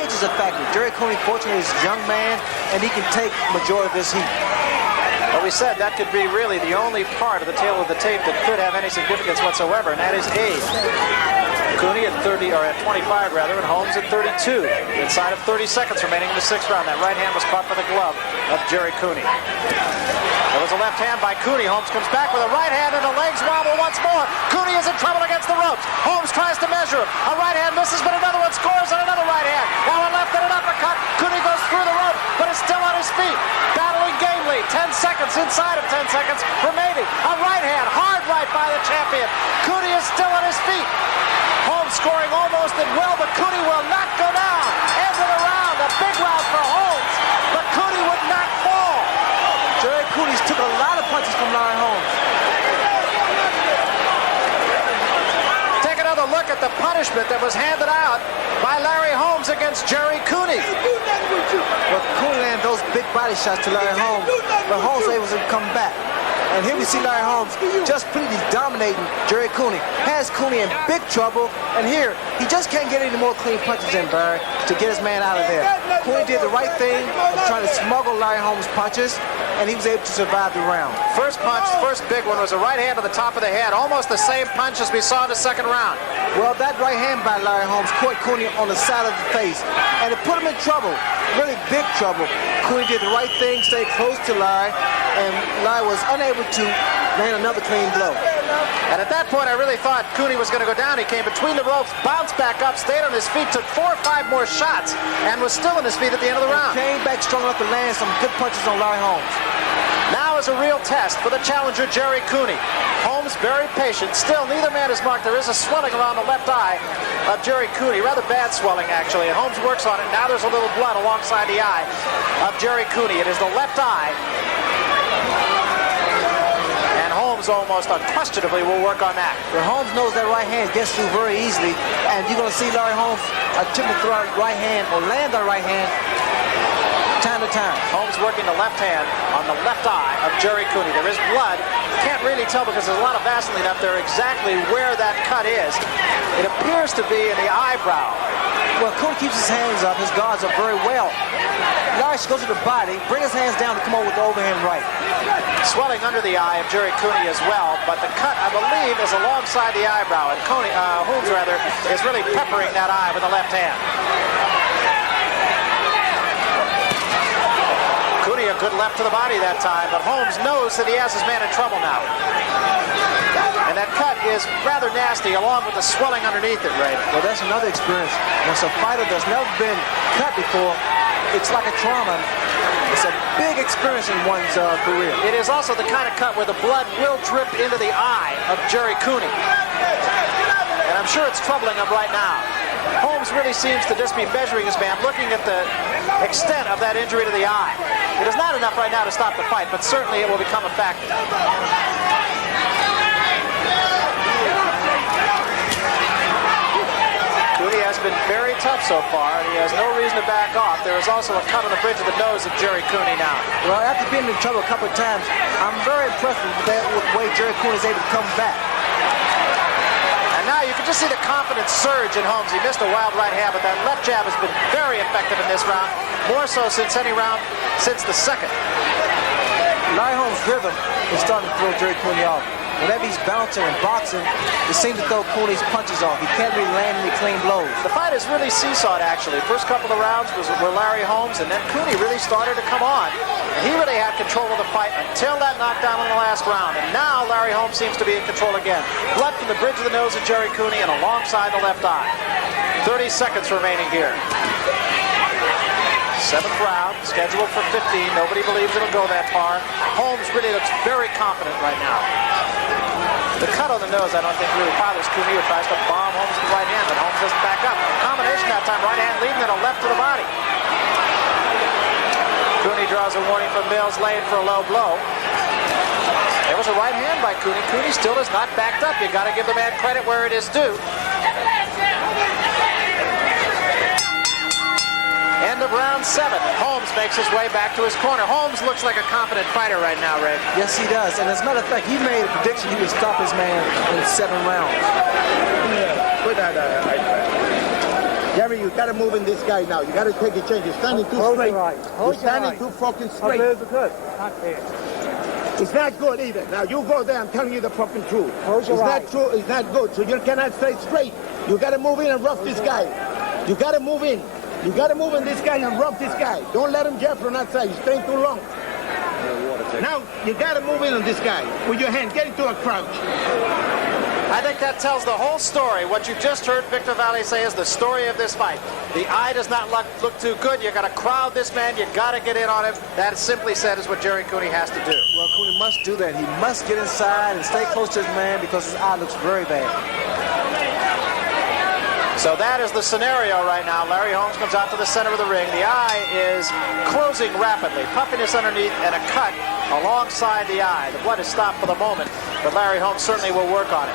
age is a factor. Jerry Cooney, fortunately, is a young man, and he can take majority of this heat. Well, we said that could be really the only part of the tail of the tape that could have any significance whatsoever, and that is age. Cooney at 30, or at 25 rather, and Holmes at 32. Inside of 30 seconds remaining in the 6th round. That right hand was caught by the glove of Jerry Cooney. There was a left hand by Cooney. Holmes comes back with a right hand and the legs wobble once more. Cooney is in trouble against the ropes. Holmes tries to measure him. A right hand misses, but another one scores on another right hand. Now a left and an uppercut. Cooney goes through the rope, but is still on his feet. Battling gamely. 10 seconds, inside of 10 seconds remaining. A right hand, hard right by the champion. Cooney is still on his feet. Holmes scoring almost at will, but Cooney will not go down. End of the round, a big round for Holmes, but Cooney would not fall. Jerry Cooney took a lot of punches from Larry Holmes. Take another look at the punishment that was handed out by Larry Holmes against Jerry Cooney. Well, Cooney landed those big body shots to Larry Holmes, but Holmes was able to come back. And here we see Larry Holmes just completely dominating Jerry Cooney. Has Cooney in big trouble, and here, he just can't get any more clean punches in, Barry, to get his man out of there. Cooney did the right thing of trying to smuggle Larry Holmes' punches, and he was able to survive the round. First punch, first big one, was a right hand to the top of the head, almost the same punch as we saw in the 2nd round. Well, that right hand by Larry Holmes caught Cooney on the side of the face, and it put him in trouble, really big trouble. Cooney did the right thing, stayed close to Larry, and Larry was unable to land another clean blow. And at that point, I really thought COONEY was going to go down. He came between the ropes, bounced back up, stayed on his feet, took 4 or 5 more shots, and was still on his feet at the end of the round. Came back strong enough to land some good punches on Larry Holmes. Now is a real test for the challenger, Jerry COONEY. Holmes very patient. Still, neither man is marked. There is a swelling around the left eye of Jerry COONEY. Rather bad swelling, actually. And Holmes works on it. Now there's a little blood alongside the eye of Jerry COONEY. It is the left eye. And Holmes almost unquestionably will work on that. But Holmes knows that right hand gets through very easily. And you're going to see Larry Holmes attempt to throw out right hand or land that right hand time to time. Holmes working the left hand on the left eye of Jerry COONEY. There is blood. Can't really tell because there's a lot of Vaseline up there exactly where that cut is. It appears to be in the eyebrow. Well, COONEY keeps his hands up. His guards up very well. Larry should go to the body, bring his hands down to come over with the overhand right. Swelling under the eye of Jerry COONEY as well, but the cut, I believe, is alongside the eyebrow. And Holmes rather, is really peppering that eye with the left hand. COONEY a good left to the body that time, but Holmes knows that he has his man in trouble now. And that cut is rather nasty, along with the swelling underneath it, Ray. Well, that's another experience. Once a fighter that's never been cut before, it's like a trauma. It's a big experience in one's career. It is also the kind of cut where the blood will drip into the eye of Jerry COONEY. And I'm sure it's troubling him right now. Holmes really seems to just be measuring his man, looking at the extent of that injury to the eye. It is not enough right now to stop the fight, but certainly it will become a factor. COONEY has been very tough so far, and he has no reason to back off. There is also a cut on the bridge of the nose of Jerry COONEY now. Well, after being in trouble a couple of times, I'm very impressed with the way Jerry COONEY is able to come back. Now you can just see the confidence surge in Holmes. He missed a wild right hand, but that left jab has been very effective in this round. More so since any round since the second. Larry Holmes' rhythm is starting to throw Jerry COONEY off. Whenever he's bouncing and boxing, it seems to throw COONEY's punches off. He can't really land any clean blows. The fight is really seesawed, actually. First couple of rounds were Larry Holmes, and then COONEY really started to come on. And he really had control of the fight until that knockdown in the last round. And now Larry Holmes seems to be in control again. Blood from the bridge of the nose of Jerry COONEY and alongside the left eye. 30 seconds remaining here. 7th round, scheduled for 15. Nobody believes it'll go that far. Holmes really looks very confident right now. The cut on the nose, I don't think really bothers COONEY, who tries to bomb Holmes with the right hand, but Holmes doesn't back up. Combination that time, right hand leading and a left to the body. COONEY draws a warning from Mills, laying for a low blow. There was a right hand by COONEY. COONEY still is not backed up. You got to give the man credit where it is due. End of round 7. Holmes makes his way back to his corner. Holmes looks like a confident fighter right now, Ray. Yes, he does. And as a matter of fact, he made a prediction he would stop his man in 7 rounds. Jerry, you got to move in this guy now. You got to take a change. You're standing too straight. You're standing too fucking straight. It's not good either. Now you go there. I'm telling you the fucking truth. It's not true. It's not good. So you cannot stay straight. You got to move in and rough this guy. You got to move in. You got to move in this guy and rough this guy. Don't let him jab from outside. He's staying too long. Now you got to move in on this guy with your hand. Get into a crouch. I think that tells the whole story. What you just heard Victor Valle say is the story of this fight. The eye does not look too good. You got to crowd this man. You got to get in on him. That simply said is what Jerry COONEY has to do. Well, COONEY must do that. He must get inside and stay close to his man because his eye looks very bad. So that is the scenario right now. Larry Holmes comes out to the center of the ring. The eye is closing rapidly. Puffiness underneath and a cut alongside the eye. The blood is stopped for the moment, but Larry Holmes certainly will work on it.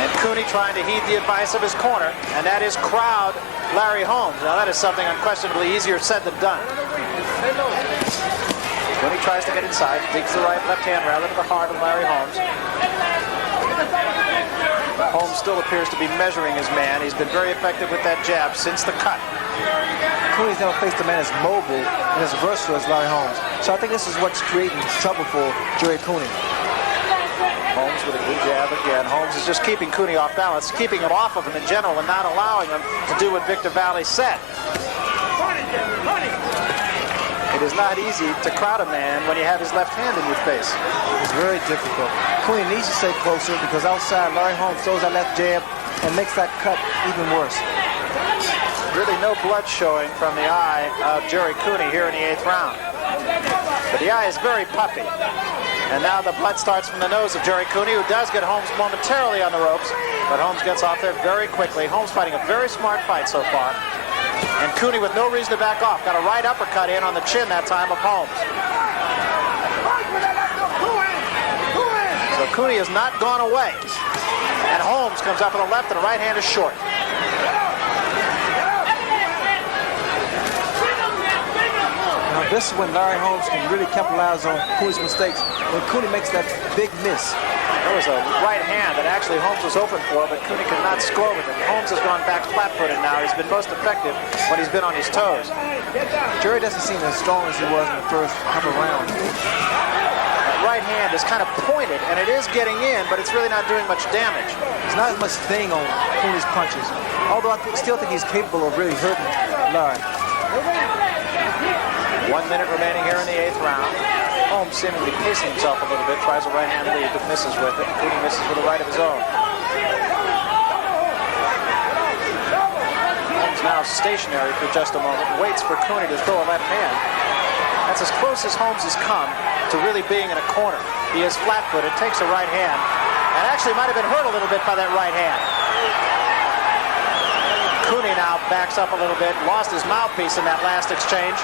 And COONEY trying to heed the advice of his corner, and that is crowd Larry Holmes. Now that is something unquestionably easier said than done. COONEY tries to get inside, digs the left hand rather to the heart of Larry Holmes. Holmes still appears to be measuring his man. He's been very effective with that jab since the cut. COONEY's never faced a man as mobile and as versatile as Larry Holmes. So I think this is what's creating trouble for Jerry COONEY. Holmes with a good jab again. Holmes is just keeping COONEY off balance, keeping him off of him in general and not allowing him to do what Victor Valle said. It It is not easy to crowd a man when you have his left hand in your face. It's very difficult. Cooney needs to stay closer because outside, Larry Holmes throws that left jab and makes that cut even worse. Really no blood showing from the eye of Jerry Cooney here in the 8th round. But the eye is very puffy. And now the blood starts from the nose of Jerry Cooney, who does get Holmes momentarily on the ropes. But Holmes gets off there very quickly. Holmes fighting a very smart fight so far. And Cooney with no reason to back off. Got a right uppercut in on the chin that time of Holmes. So Cooney has not gone away. And Holmes comes up on the left and the right hand is short. Now this is when Larry Holmes can really capitalize on Cooney's mistakes. When Cooney makes that big miss. There was a right hand that actually Holmes was open for, but Cooney could not score with it. Holmes has gone back flat-footed now. He's been most effective when he's been on his toes. Jerry doesn't seem as strong as he was in the first couple of rounds. That right hand is kind of pointed, and it is getting in, but it's really not doing much damage. There's not as much sting on Cooney's punches. Although I still think he's capable of really hurting Larry. 1 minute remaining here in the 8th round. Holmes seemingly pacing himself a little bit, tries a right hand lead, but misses with it. Cooney misses with a right of his own. Holmes now stationary for just a moment, waits for Cooney to throw a left hand. That's as close as Holmes has come to really being in a corner. He is flat-footed, takes a right hand, and actually might have been hurt a little bit by that right hand. Cooney now backs up a little bit, lost his mouthpiece in that last exchange.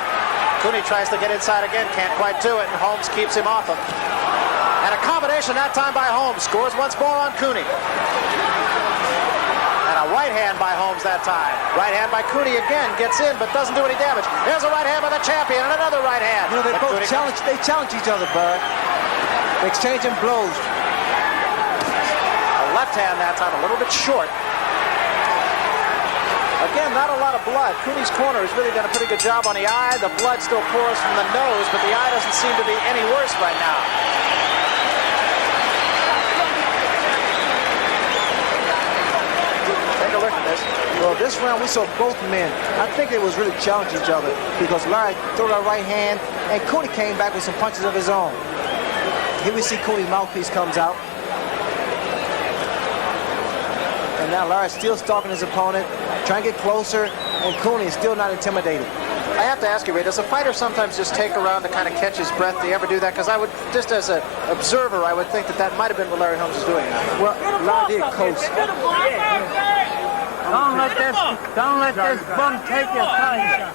Cooney tries to get inside again, can't quite do it, and Holmes keeps him off him. And a combination that time by Holmes, scores once more on Cooney. And a right hand by Holmes that time. Right hand by Cooney again, gets in, but doesn't do any damage. There's a right hand by the champion, and another right hand. You know, they But both challenge each other, Bud. They exchanging blows. A left hand that time, a little bit short. Again, not a lot of blood. Cooney's corner has really done a pretty good job on the eye. The blood still pours from the nose, but the eye doesn't seem to be any worse right now. Take a look at this. Well, this round we saw both men. I think they was really challenging each other because Larry threw that right hand, and Cooney came back with some punches of his own. Here we see Cooney's mouthpiece comes out. And now Larry's still stalking his opponent, trying to get closer, and Cooney is still not intimidated. I have to ask you, Ray, does a fighter sometimes just take a round to kind of catch his breath? Do you ever do that? Because I would, just as an observer, I would think that that might have been what Larry Holmes was doing. Well, Larry did coast. Don't let this bum take your time.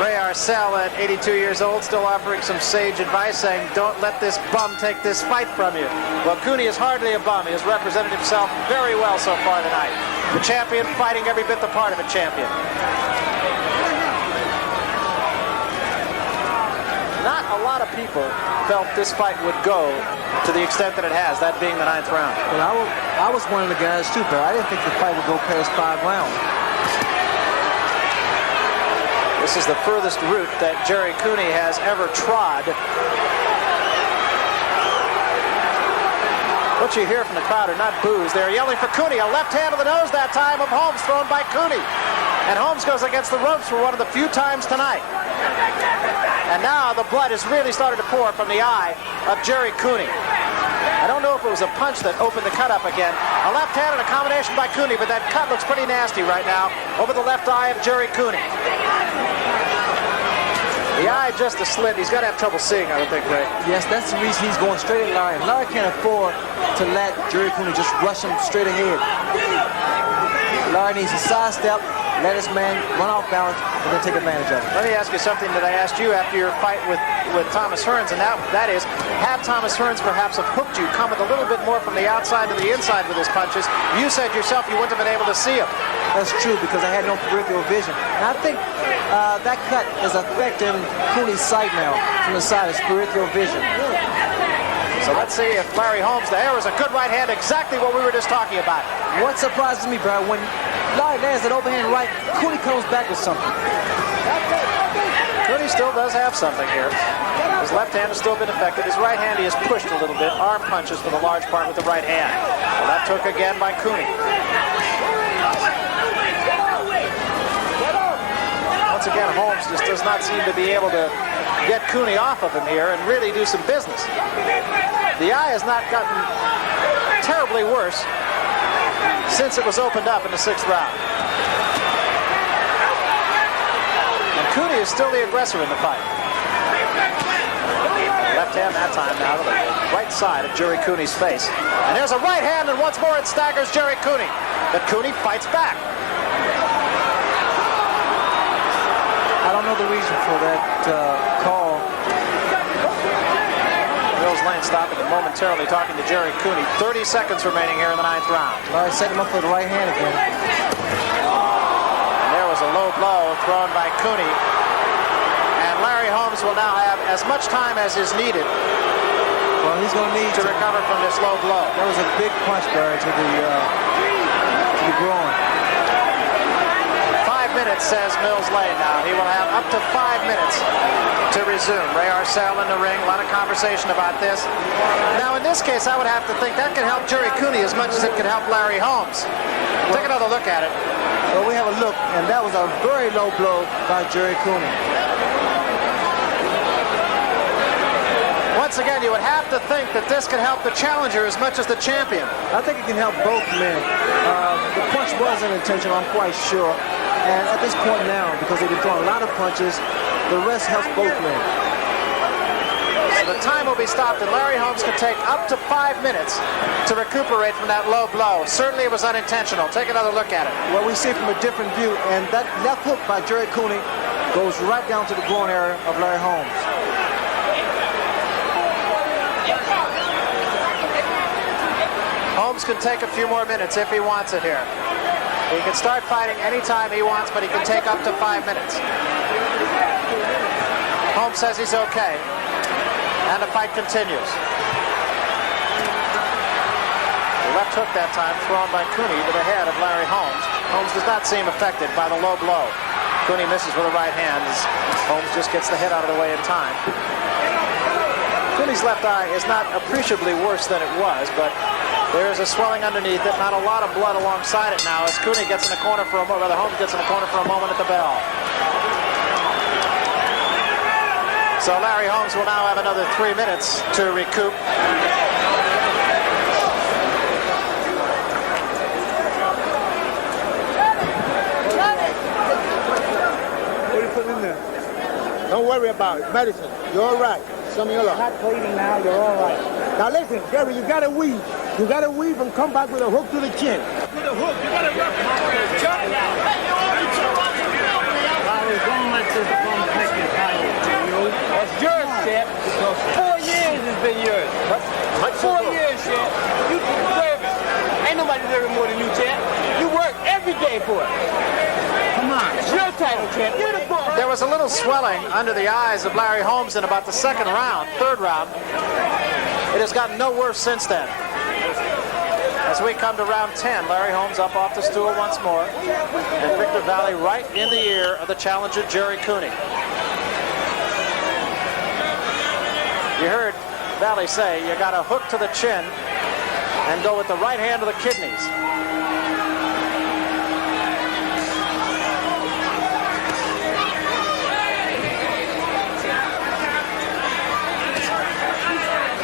Ray Arcel, at 82 years old, still offering some sage advice, saying, don't let this bum take this fight from you. Well, Cooney is hardly a bum. He has represented himself very well so far tonight. The champion fighting every bit the part of a champion. Not a lot of people felt this fight would go to the extent that it has, that being the 9th round. Well, I was one of the guys too, but I didn't think the fight would go past 5 rounds. This is the furthest route that Jerry Cooney has ever trod. What you hear from the crowd are not boos. They're yelling for Cooney. A left hand to the nose that time of Holmes, thrown by Cooney. And Holmes goes against the ropes for one of the few times tonight. And now the blood has really started to pour from the eye of Jerry Cooney. I don't know if it was a punch that opened the cut up again. A left hand and a combination by Cooney, but that cut looks pretty nasty right now over the left eye of Jerry Cooney. The eye just a slit. He's got to have trouble seeing, I would think, Ray. Yes, that's the reason he's going straight at Larry. Larry can't afford to let Jerry Cooney just rush him straight ahead. Larry needs to sidestep, let his man run off balance, and then take advantage of it. Let me ask you something that I asked you after your fight with Thomas Hearns, and that is, have Thomas Hearns perhaps have hooked you, come with a little bit more from the outside to the inside with his punches? You said yourself you wouldn't have been able to see him. That's true, because I had no peripheral vision. And I think that cut is affecting Cooney's sight now from the side of his peripheral vision. So let's see if Larry Holmes, there was a good right hand, exactly what we were just talking about. What surprises me, Brad, when Larry lands that overhand right, Cooney comes back with something. Cooney still does have something here. His left hand has still been effective. His right hand he has pushed a little bit. Arm punches for the large part with the right hand. Well, that took again by Cooney. Once again, Holmes just does not seem to be able to get Cooney off of him here and really do some business. The eye has not gotten terribly worse since it was opened up in the 6th round. And Cooney is still the aggressor in the fight. Left hand that time now to the right side of Jerry Cooney's face. And there's a right hand, and once more it staggers Jerry Cooney. But Cooney fights back. I don't know the reason for that call. Mills Lane stopping and momentarily talking to Jerry Cooney. 30 seconds remaining here in the 9th round. Larry set him up for the right hand again. And there was a low blow thrown by Cooney. And Larry Holmes will now have as much time as is needed. Well, he's going to need to recover from this low blow. That was a big punch, Barry, to the groin. 5 minutes, says Mills Lane now. He will have up to 5 minutes to resume. Ray Arcel in the ring. A lot of conversation about this. Now, in this case, I would have to think that could help Jerry Cooney as much as it could help Larry Holmes. Take another look at it. Well, we have a look, and that was a very low blow by Jerry Cooney. Once again, you would have to think that this could help the challenger as much as the champion. I think it can help both men. The punch wasn't intentional, I'm quite sure. And at this point now, because they've been throwing a lot of punches, the rest helps both men. So the time will be stopped, and Larry Holmes can take up to 5 minutes to recuperate from that low blow. Certainly it was unintentional. Take another look at it. Well, we see it from a different view, and that left hook by Jerry Cooney goes right down to the groin area of Larry Holmes. Holmes can take a few more minutes if he wants it here. He can start fighting anytime he wants, but he can take up to 5 minutes. Holmes says he's okay, and the fight continues. The left hook that time thrown by Cooney to the head of Larry Holmes. Holmes does not seem affected by the low blow. Cooney misses with a right hand as Holmes just gets the hit out of the way in time. Cooney's left eye is not appreciably worse than it was, but there is a swelling underneath it, not a lot of blood alongside it now as Cooney gets in the corner for a moment, rather Holmes gets in the corner for a moment at the bell. So Larry Holmes will now have another 3 minutes to recoup. What are you putting in there? Don't worry about it. Medicine. You're all right. Some of your luck. Not bleeding now, you're all right. Now listen, Gary, you gotta weave. You gotta weave and come back with a hook to the chin. With a hook, you gotta rough it. Jump now. That's yours, Chef. 4 years has been yours. 4 years, Chef. You deserve it. Ain't nobody deserving more than you, Chef. You work every day for it. Come on. It's your title, Chef. You're the boss. There was a little swelling under the eyes of Larry Holmes in about the 2nd round, 3rd round. It has gotten no worse since then. As we come to round 10, Larry Holmes up off the stool once more, and Victor Valley right in the ear of the challenger, Jerry Cooney. You heard Valley say you got a hook to the chin and go with the right hand to the kidneys.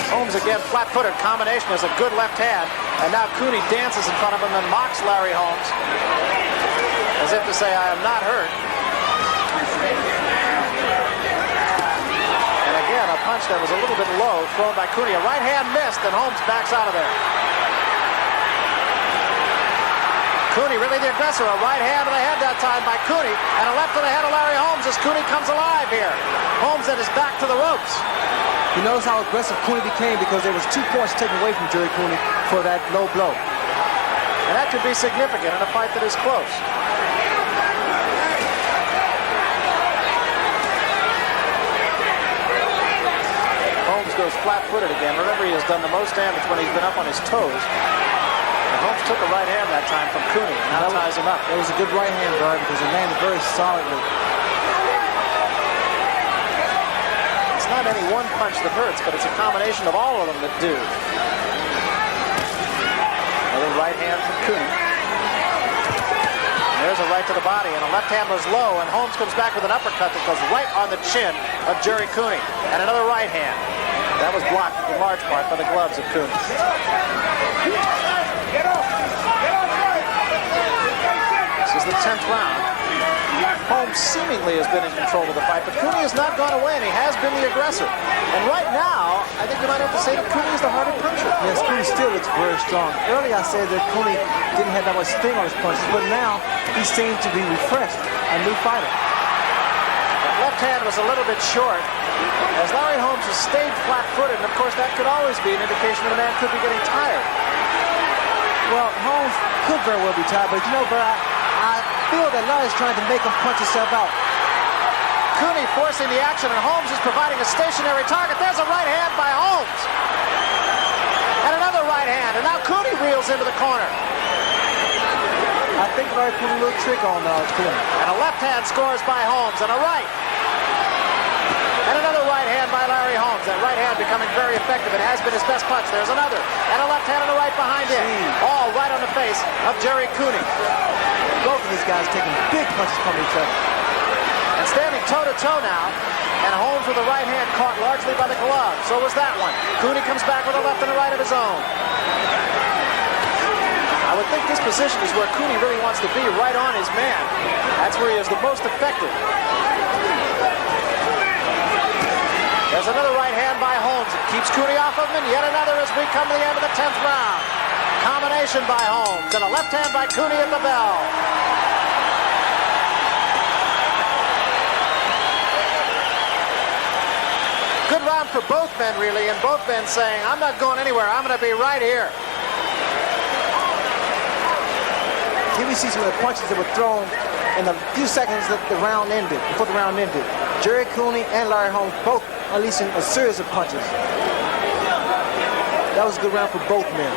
Holmes again, flat-footed combination is a good left hand, and now Cooney dances in front of him and mocks Larry Holmes as if to say, I am not hurt. And again, a punch that was a little bit low thrown by Cooney. A right hand missed, and Holmes backs out of there. Cooney really the aggressor. A right hand to the head that time by Cooney, and a left to the head of Larry Holmes as Cooney comes alive here. Holmes at his back to the ropes. You notice how aggressive Cooney became because there was 2 points taken away from Jerry Cooney for that low blow. And that could be significant in a fight that is close. Holmes goes flat-footed again. Remember, he has done the most damage when he's been up on his toes. And Holmes took a right hand that time from Cooney. Now ties him up. It was a good right hand, Barry, because he landed very solidly. one punch that hurts, but it's a combination of all of them that do. Another right hand from COONEY. And there's a right to the body, and a left hand was low, and Holmes comes back with an uppercut that goes right on the chin of Jerry COONEY. And another right hand. That was blocked in large part by the gloves of COONEY. This is the 10th round. Holmes seemingly has been in control of the fight, but COONEY has not gone away, and he has been the aggressor. And right now, I think you might have to say that COONEY is the harder puncher. Yes, COONEY still looks very strong. Earlier I said that COONEY didn't have that much sting on his punches, but now he seems to be refreshed, a new fighter. That left hand was a little bit short, as Larry Holmes has stayed flat-footed, and of course that could always be an indication that a man could be getting tired. Well, Holmes could very well be tired, but you know, Bert, I feel that Larry's trying to make him punch himself out. COONEY forcing the action, and Holmes is providing a stationary target. There's a right hand by Holmes. And another right hand, and now COONEY reels into the corner. I think Larry put a little trick on COONEY. And a left hand scores by Holmes, and a right. And another right hand by Larry Holmes. That right hand becoming very effective. It has been his best punch. There's another. And a left hand and a right behind it. All right on the face of Jerry COONEY. Both of these guys taking big punches from each other. And standing toe-to-toe now. And Holmes with a right hand caught largely by the glove. So was that one. COONEY comes back with a left and a right of his own. I would think this position is where COONEY really wants to be, right on his man. That's where he is the most effective. There's another right hand by Holmes. It keeps COONEY off of him, and yet another as we come to the end of the 10th round. Combination by Holmes, and a left hand by COONEY at the bell. Good round for both men, really, and both men saying, I'm not going anywhere. I'm going to be right here. Here we see some of the punches that were thrown in the few seconds that the round ended, before the round ended. Jerry COONEY and Larry Holmes both unleashing a series of punches. That was a good round for both men.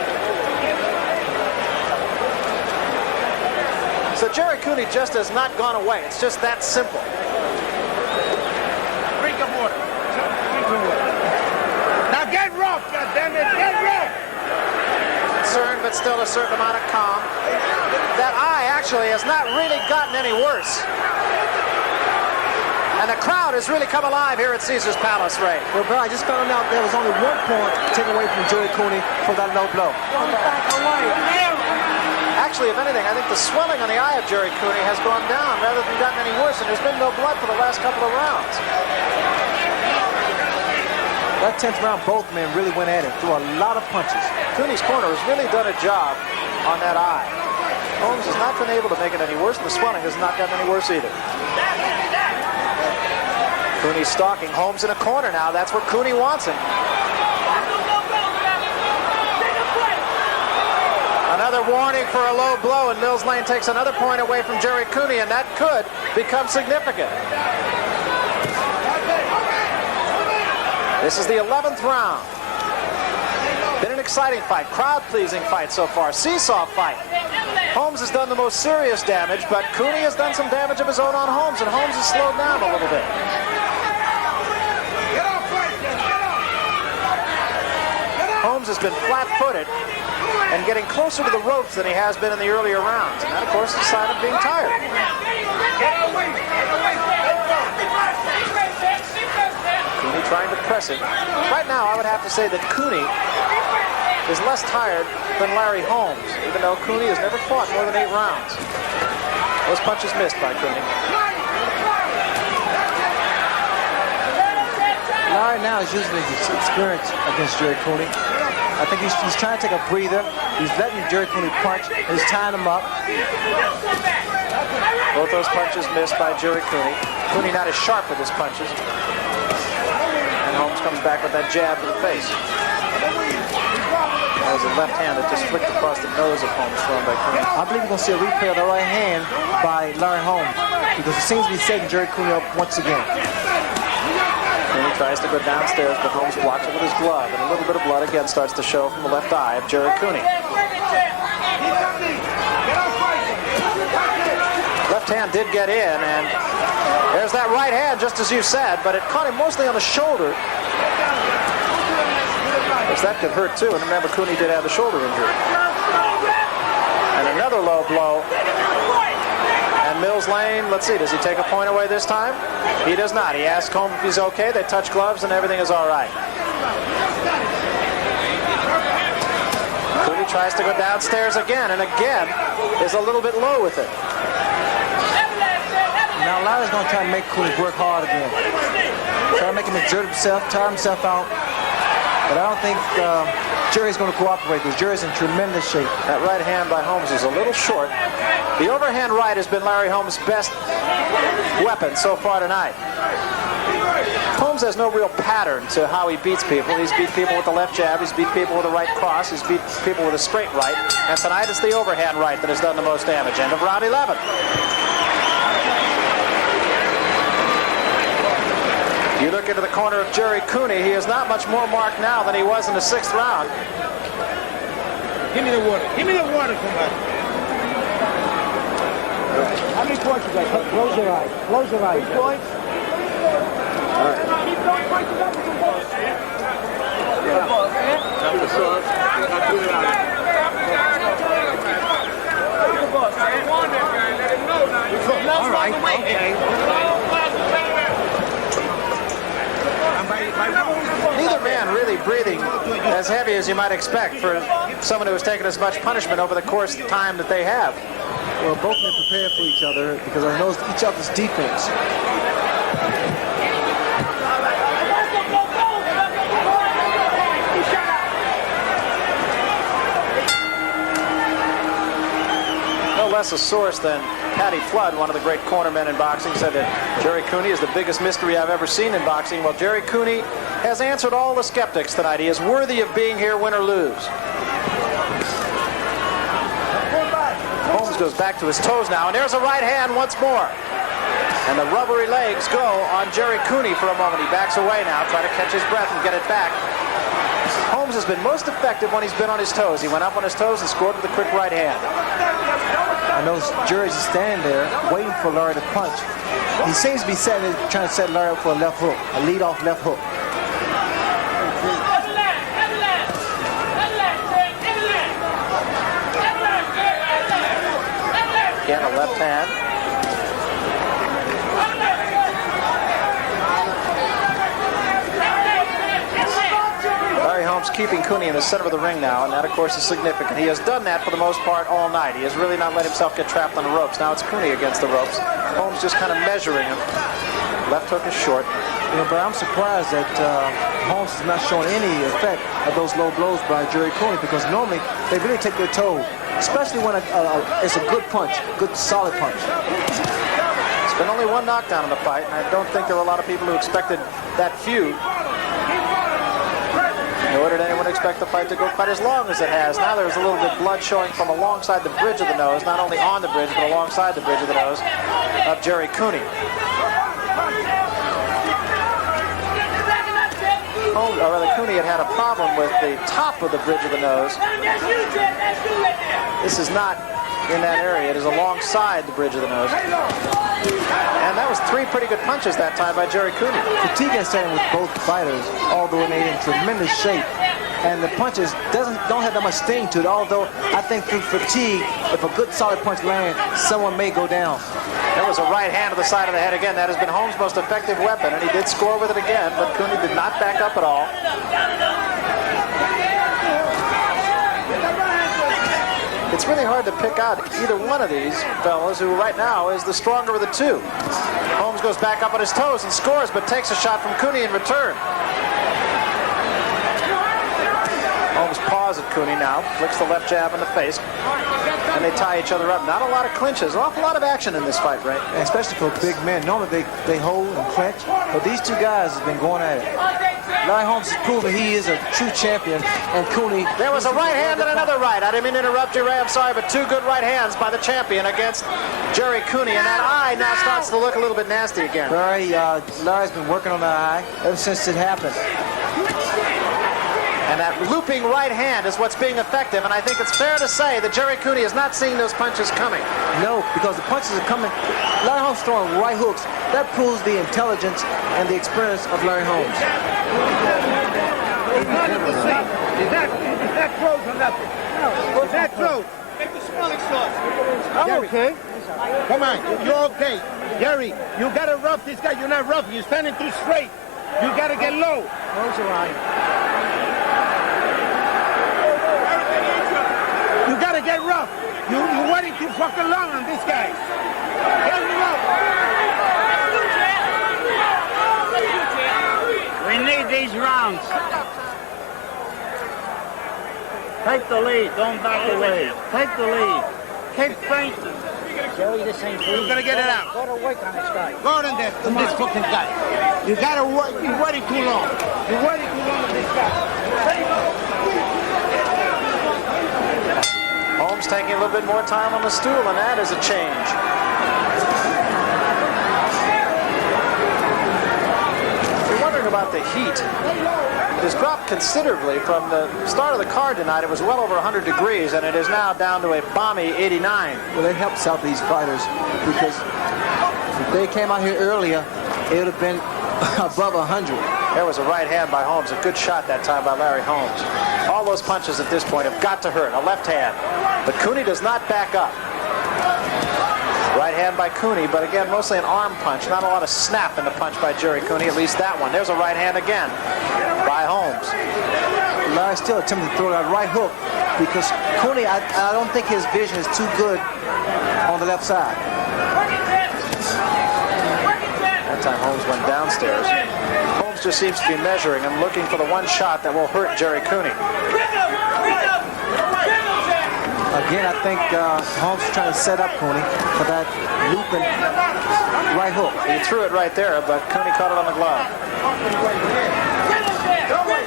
So Jerry COONEY just has not gone away. It's just that simple. Drink of water. Now get rough, goddammit, get rough! Concerned, but still a certain amount of calm. That eye actually has not really gotten any worse. And the crowd has really come alive here at Caesar's Palace, Ray. Well, Bert, I just found out there was only 1 point taken away from Jerry COONEY for that low blow. Actually, if anything, I think the swelling on the eye of Jerry COONEY has gone down rather than gotten any worse, and there's been no blood for the last couple of rounds. That 10th round, both men really went at it, threw a lot of punches. COONEY's corner has really done a job on that eye. Holmes has not been able to make it any worse, and the swelling has not gotten any worse either. COONEY stalking Holmes in a corner now. That's where COONEY wants him. Another warning for a low blow, and Mills Lane takes another point away from Jerry COONEY, and that could become significant. This is the 11th round. Been an exciting fight, crowd-pleasing fight so far, seesaw fight. Holmes has done the most serious damage, but COONEY has done some damage of his own on Holmes, and Holmes has slowed down a little bit. Holmes has been flat-footed and getting closer to the ropes than he has been in the earlier rounds, and that, of course, is a sign of being tired. COONEY trying to press him. Right now, I would have to say that COONEY is less tired than Larry Holmes, even though COONEY has never fought more than 8 rounds. Those punches missed by COONEY. Larry now is using his experience against Jerry COONEY. I think he's trying to take a breather. He's letting Jerry COONEY punch, and he's tying him up. Both those punches missed by Jerry COONEY. COONEY not as sharp with his punches. And Holmes comes back with that jab to the face. That was a left hand that just flicked across the nose of Holmes, thrown by COONEY. I believe we're going to see a replay of the right hand by Larry Holmes, because it seems to be setting Jerry COONEY up once again. COONEY tries to go downstairs, but Holmes blocks it with his glove, and a little bit of blood again starts to show from the left eye of Jerry COONEY. Left hand did get in, and there's that right hand, just as you said, but it caught him mostly on the shoulder, Because that could hurt too. And remember, Cooney did have the shoulder injury. And another low blow. And Mills Lane, let's see, does he take a point away this time? He does not. He asks Holmes if he's okay. They touch gloves and everything is all right. Cooney tries to go downstairs again, and again is a little bit low with it. Now Larry's going to try to make Cooney work hard again. Try to make him exert himself, tire himself out. But I don't think Jerry's going to cooperate because Jerry's in tremendous shape. That right hand by Holmes is a little short. The overhand right has been Larry Holmes' best weapon so far tonight. Holmes has no real pattern to how he beats people. He's beat people with the left jab. He's beat people with a right cross. He's beat people with a straight right. And tonight it's the overhand right that has done the most damage. End of round 11. You look into the corner of Jerry Cooney. He is not much more marked now than he was in the 6th round. Give me the water. Give me the water, somebody. How many points you got? Close your eyes. Close your eyes. Points? All right. Keep throwing punches up with the ball. Good ball, man. That's the sauce. You got to do it out. Good ball, man. Go on there, guy. Let him know now. All right. Okay. Neither man really breathing as heavy as you might expect for someone who has taken as much punishment over the course of time that they have. Well, both men prepared for each other because they know each other's defense. No less a source than Patty Flood, one of the great cornermen in boxing, said that Jerry Cooney is the biggest mystery I've ever seen in boxing. Well, Jerry Cooney has answered all the skeptics tonight. He is worthy of being here, win or lose. Holmes goes back to his toes now, and there's a right hand once more. And the rubbery legs go on Jerry Cooney for a moment. He backs away now, trying to catch his breath and get it back. Holmes has been most effective when he's been on his toes. He went up on his toes and scored with a quick right hand. I know Jerry's standing there waiting for Larry to punch. He seems to be trying to set Larry up for a left hook, a lead-off left hook. Again, a left hand. Larry Holmes keeping Cooney in the center of the ring now, and that, of course, is significant. He has done that for the most part all night. He has really not let himself get trapped on the ropes. Now it's Cooney against the ropes. Holmes just kind of measuring him. Left hook is short. You know, but I'm surprised that Holmes is not showing any effect of those low blows by Jerry Cooney because normally they really take their toll, especially when it's a good punch, good solid punch. It's been only one knockdown in the fight, and I don't think there were a lot of people who expected that feud. Nor did anyone expect the fight to go quite as long as it has. Now there's a little bit of blood showing from alongside the bridge of the nose, not only on the bridge, but alongside the bridge of the nose of Jerry Cooney. Holmes, or rather, Cooney had a problem with the top of the bridge of the nose. This is not in that area. It is alongside the bridge of the nose. And that was 3 pretty good punches that time by Jerry Cooney. Fatigue has set in with both fighters, although they're in tremendous shape. And the punches don't have that much sting to it, although I think through fatigue, if a good solid punch lands, someone may go down. There was a right hand to the side of the head again. That has been Holmes' most effective weapon, and he did score with it again, but Cooney did not back up at all. It's really hard to pick out either one of these fellas who right now is the stronger of the two. Holmes goes back up on his toes and scores, but takes a shot from Cooney in return. Holmes paws at Cooney now, flicks the left jab in the face, and they tie each other up. Not a lot of clinches, an awful lot of action in this fight, Ray. Especially for big men. Normally they hold and clinch, but these two guys have been going at it. Larry Holmes has proven he is a true champion, and Cooney... There was a right hand and another right. I didn't mean to interrupt you, Ray. I'm sorry, but 2 good right hands by the champion against Jerry Cooney, and that eye now starts to look a little bit nasty again. Larry's been working on the eye ever since it happened. And that looping right hand is what's being effective, and I think it's fair to say that Jerry Cooney is not seeing those punches coming. No, because the punches are coming. Larry Holmes throwing right hooks. That proves the intelligence and the experience of Larry Holmes. It's not close or nothing. No, it's not close. Make the smelling sauce. I'm okay. Come on, you're okay. Jerry, you gotta rough this guy. You're not rough. You're standing too straight. You gotta get low. Close your eye. You gotta get rough. You're waiting too fucking long on this guy. Get rough. We need these rounds. Take the lead. Don't back away. Take the lead. Keep fainting. Joey, this ain't You're gonna get it out. Go to work on this guy. Go on there, on this fucking guy. You gotta work. You're waiting too long. You're waiting too long on this guy. Holmes taking a little bit more time on the stool, and that is a change. If you're wondering about the heat, it has dropped considerably from the start of the card tonight. It was well over 100 degrees, and it is now down to a balmy 89. Well, it helps out these fighters because if they came out here earlier, it would have been above 100. There was a right hand by Holmes, a good shot that time by Larry Holmes. All those punches at this point have got to hurt, a left hand. But Cooney does not back up. Right hand by Cooney, but again, mostly an arm punch. Not a lot of snap in the punch by Jerry Cooney, at least that one. There's a right hand again by Holmes. Larry still attempting to throw that right hook because Cooney, I don't think his vision is too good on the left side. That time Holmes went downstairs. Holmes just seems to be measuring and looking for the one shot that will hurt Jerry Cooney. Again, I think Holmes is trying to set up Cooney for that looping right hook. He threw it right there, but Cooney caught it on the glove.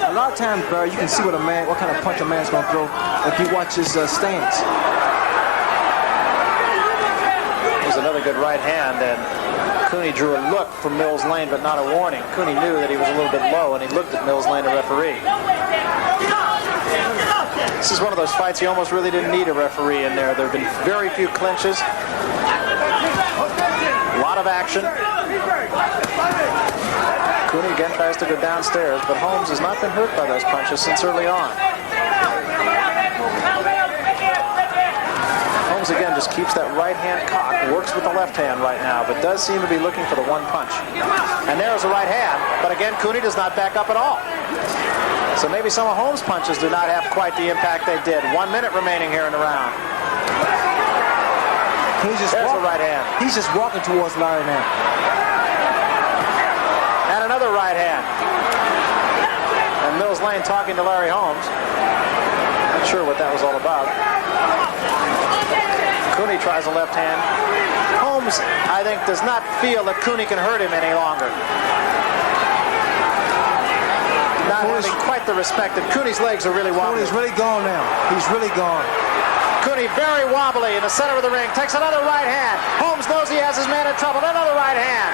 A lot of times, Barry, you can see what kind of punch a man's going to throw if you watch his stance. There's another good right hand, and Cooney drew a look from Mills Lane, but not a warning. Cooney knew that he was a little bit low, and he looked at Mills Lane, the referee. This is one of those fights you almost really didn't need a referee in there. There have been very few clinches. A lot of action. Cooney again tries to go downstairs, but Holmes has not been hurt by those punches since early on. Holmes again just keeps that right hand cocked, works with the left hand right now, but does seem to be looking for the one punch. And there's a right hand, but again, Cooney does not back up at all. So maybe some of Holmes' punches do not have quite the impact they did. 1 minute remaining here in the round. There's a right hand. He's just walking towards Larry now. And another right hand. And Mills Lane talking to Larry Holmes. Not sure what that was all about. Cooney tries a left hand. Holmes, I think, does not feel that Cooney can hurt him any longer. Not having quite the respect, and Cooney's legs are really wobbly. Cooney's really gone now. He's really gone. Cooney very wobbly in the center of the ring. Takes another right hand. Holmes knows he has his man in trouble. Another right hand.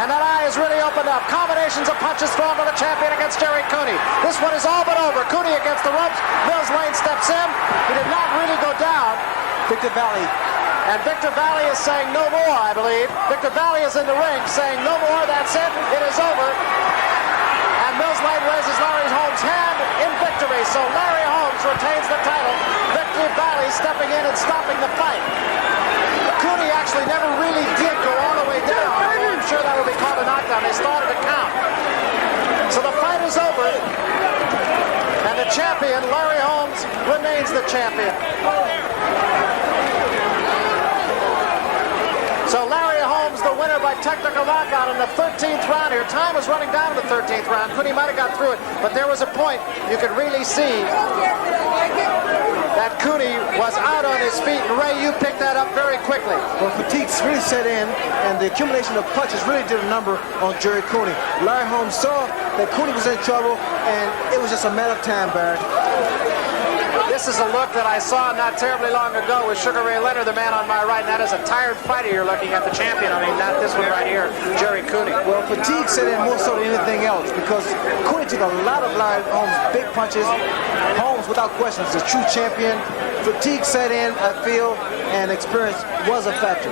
And that eye is really opened up. Combinations of punches thrown by the champion against Jerry Cooney. This one is all but over. Cooney against the ropes. Mills Lane steps in. He did not really go down. Victor Valley. And Victor Valley is saying no more, I believe. Victor Valley is in the ring saying no more. That's it. It is over. And Mills Lane raises Larry Holmes' hand in victory. So Larry Holmes retains the title. Victor Valley stepping in and stopping the fight. Cooney actually never really did go all the way down. I'm sure that would be called a knockdown. They started to count. So the fight is over. And the champion, Larry Holmes, remains the champion. So Larry Holmes, the winner by technical knockout in the 13th round here. Time was running down to the 13th round. Cooney might have got through it, but there was a point you could really see that Cooney was out on his feet. And Ray, you picked that up very quickly. Well, fatigue's really set in, and the accumulation of punches really did a number on Jerry Cooney. Larry Holmes saw that Cooney was in trouble, and it was just a matter of time, Barry. This is a look that I saw not terribly long ago with Sugar Ray Leonard, the man on my right. And that is a tired fighter you're looking at, the champion. I mean, not this one right here, Jerry Cooney. Well, fatigue set in more so than anything else because Cooney took a lot of Larry Holmes' big punches. Holmes, without question, is a true champion. Fatigue set in, I feel, and experience was a factor.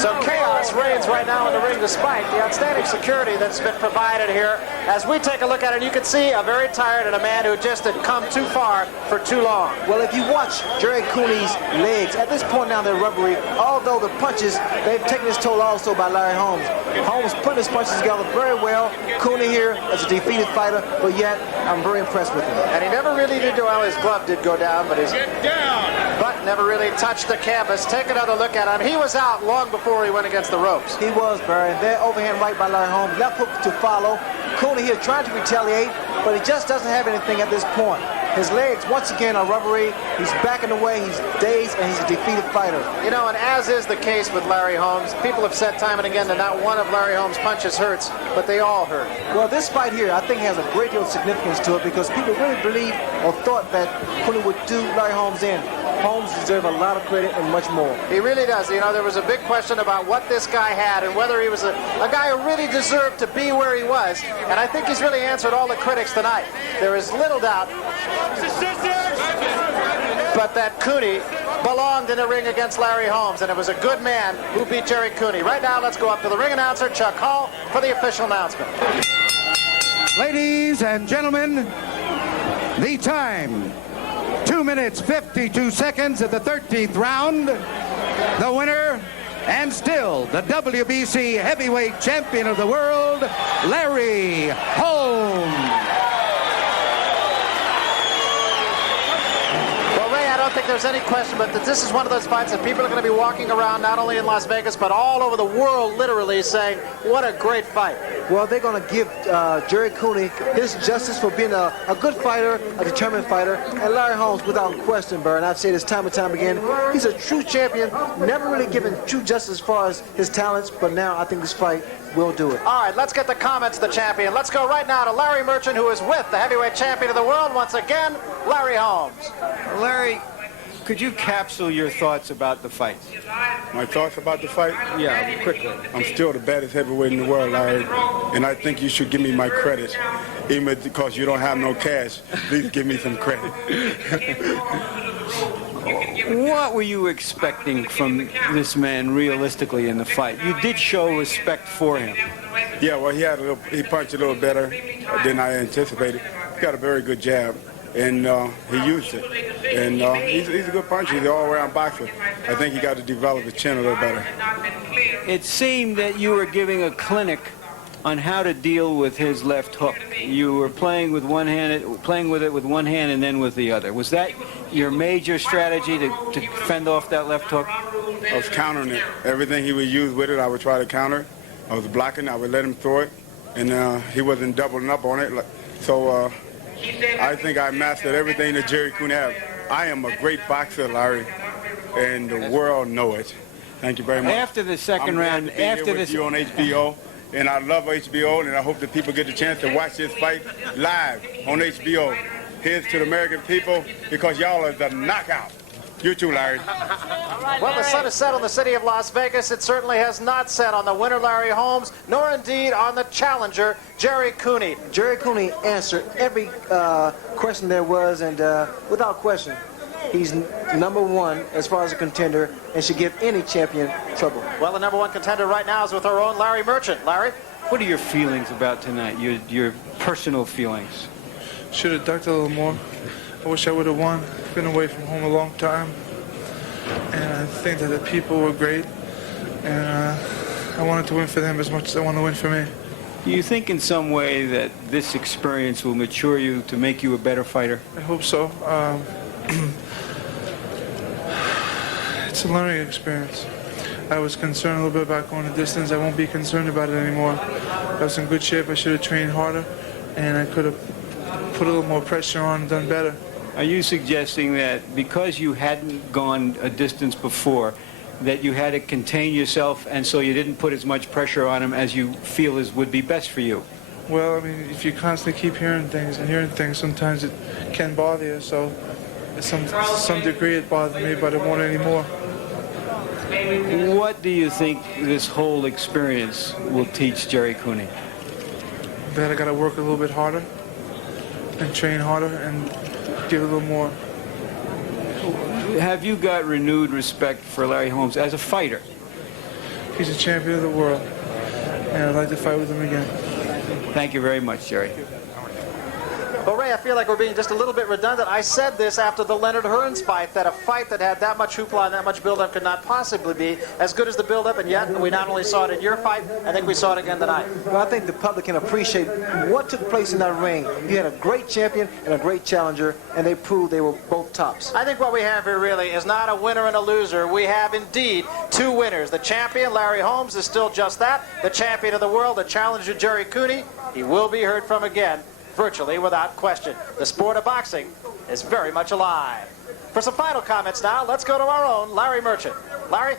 So chaos chaos reigns right now in the ring despite the outstanding security that's been provided here. As we take a look at it, you can see a very tired and a man who just had come too far for too long. Well, if you watch Jerry Cooney's legs, at this point now they're rubbery, although the punches, they've taken its toll also by Larry Holmes. Holmes putting his punches together very well. Cooney here as a defeated fighter, but yet I'm very impressed with him. And he never really did go out. His glove did go down, but his butt never really touched the canvas. Take another look at him. He was out long before he went against the ropes. He was, Barry. There, overhand right by Larry Holmes. Left hook to follow. Cooney here trying to retaliate, but he just doesn't have anything at this point. His legs, once again, are rubbery. He's backing away. He's dazed, and he's a defeated fighter. You know, and as is the case with Larry Holmes, people have said time and again that not one of Larry Holmes' punches hurts, but they all hurt. Well, this fight here, I think, has a great deal of significance to it because people really believe or thought that Cooney would do Larry Holmes in. Holmes deserves a lot of credit and much more. He really does. You know, there was a big question about what this guy had and whether he was a guy who really deserved to be where he was. And I think he's really answered all the critics tonight. There is little doubt but that Cooney belonged in a ring against Larry Holmes, and it was a good man who beat Jerry Cooney. Right now, let's go up to the ring announcer, Chuck Hall, for the official announcement. Ladies and gentlemen, the time, 2 minutes 52 seconds of the 13th round. The winner, and still the WBC heavyweight champion of the world, Larry Holmes. I don't think there's any question but that this is one of those fights that people are going to be walking around not only in Las Vegas but all over the world literally saying, what a great fight. Well, they're going to give Jerry Cooney his justice for being a good fighter, a determined fighter, and Larry Holmes, without question, Burr, and I've said this time and time again, he's a true champion, never really given true justice as far as his talents, but now I think this fight will do it. All right, let's get the comments of the champion. Let's go right now to Larry Merchant, who is with the heavyweight champion of the world once again, Larry Holmes. Larry, could you capsule your thoughts about the fight? My thoughts about the fight? Yeah, quickly. I'm still the baddest heavyweight in the world, Larry, and I think you should give me my credit. Even because you don't have no cash, please give me some credit. What were you expecting from this man realistically in the fight? You did show respect for him. Yeah, well, he punched a little better than I anticipated. He got a very good jab, and he used it. And he's a good puncher. He's an all-around boxer. I think he got to develop his chin a little better. It seemed that you were giving a clinic on how to deal with his left hook. You were playing with one hand, playing with it with one hand and then with the other. Was that your major strategy to fend off that left hook? I was countering it. Everything he would use with it, I would try to counter. I was blocking. I would let him throw it, and he wasn't doubling up on it. So I think I mastered everything that Jerry Cooney has. I am a great boxer, Larry, and the world know it. Thank you very much. After the second round, after this, you on HBO, and I love HBO, and I hope that people get the chance to watch this fight live on HBO. Here's to the American people, because y'all are the knockout. You too, Larry. Well, the sun has set on the city of Las Vegas. It certainly has not set on the winner, Larry Holmes, nor indeed on the challenger, Jerry Cooney. Jerry Cooney answered every question there was, and without question, he's number one as far as a contender and should give any champion trouble. Well, the number one contender right now is with our own Larry Merchant. Larry? What are your feelings about tonight, your personal feelings? Should have ducked a little more. I wish I would have won. Been away from home a long time. And I think that the people were great. And I wanted to win for them as much as I want to win for me. Do you think in some way that this experience will mature you to make you a better fighter? I hope so. It's a learning experience. I was concerned a little bit about going the distance. I won't be concerned about it anymore. I was in good shape. I should have trained harder. And I could have put a little more pressure on and done better. Are you suggesting that because you hadn't gone a distance before, that you had to contain yourself and so you didn't put as much pressure on him as you feel would be best for you? Well, I mean, if you constantly keep hearing things, sometimes it can bother you. So to some degree it bothered me, but it won't anymore. What do you think this whole experience will teach Jerry Cooney? That I got to work a little bit harder and train harder and give a little more. Have you got renewed respect for Larry Holmes as a fighter? He's a champion of the world, and I'd like to fight with him again. Thank you very much, Jerry. Well, Ray, I feel like we're being just a little bit redundant. I said this after the Leonard Hearns fight, that a fight that had that much hoopla and that much build-up could not possibly be as good as the build-up, and yet we not only saw it in your fight, I think we saw it again tonight. Well, I think the public can appreciate what took place in that ring. You had a great champion and a great challenger, and they proved they were both tops. I think what we have here really is not a winner and a loser. We have indeed two winners. The champion, Larry Holmes, is still just that. The champion of the world, the challenger, Jerry Cooney, he will be heard from again, virtually without question. The sport of boxing is very much alive. For some final comments now, let's go to our own Larry Merchant. Larry?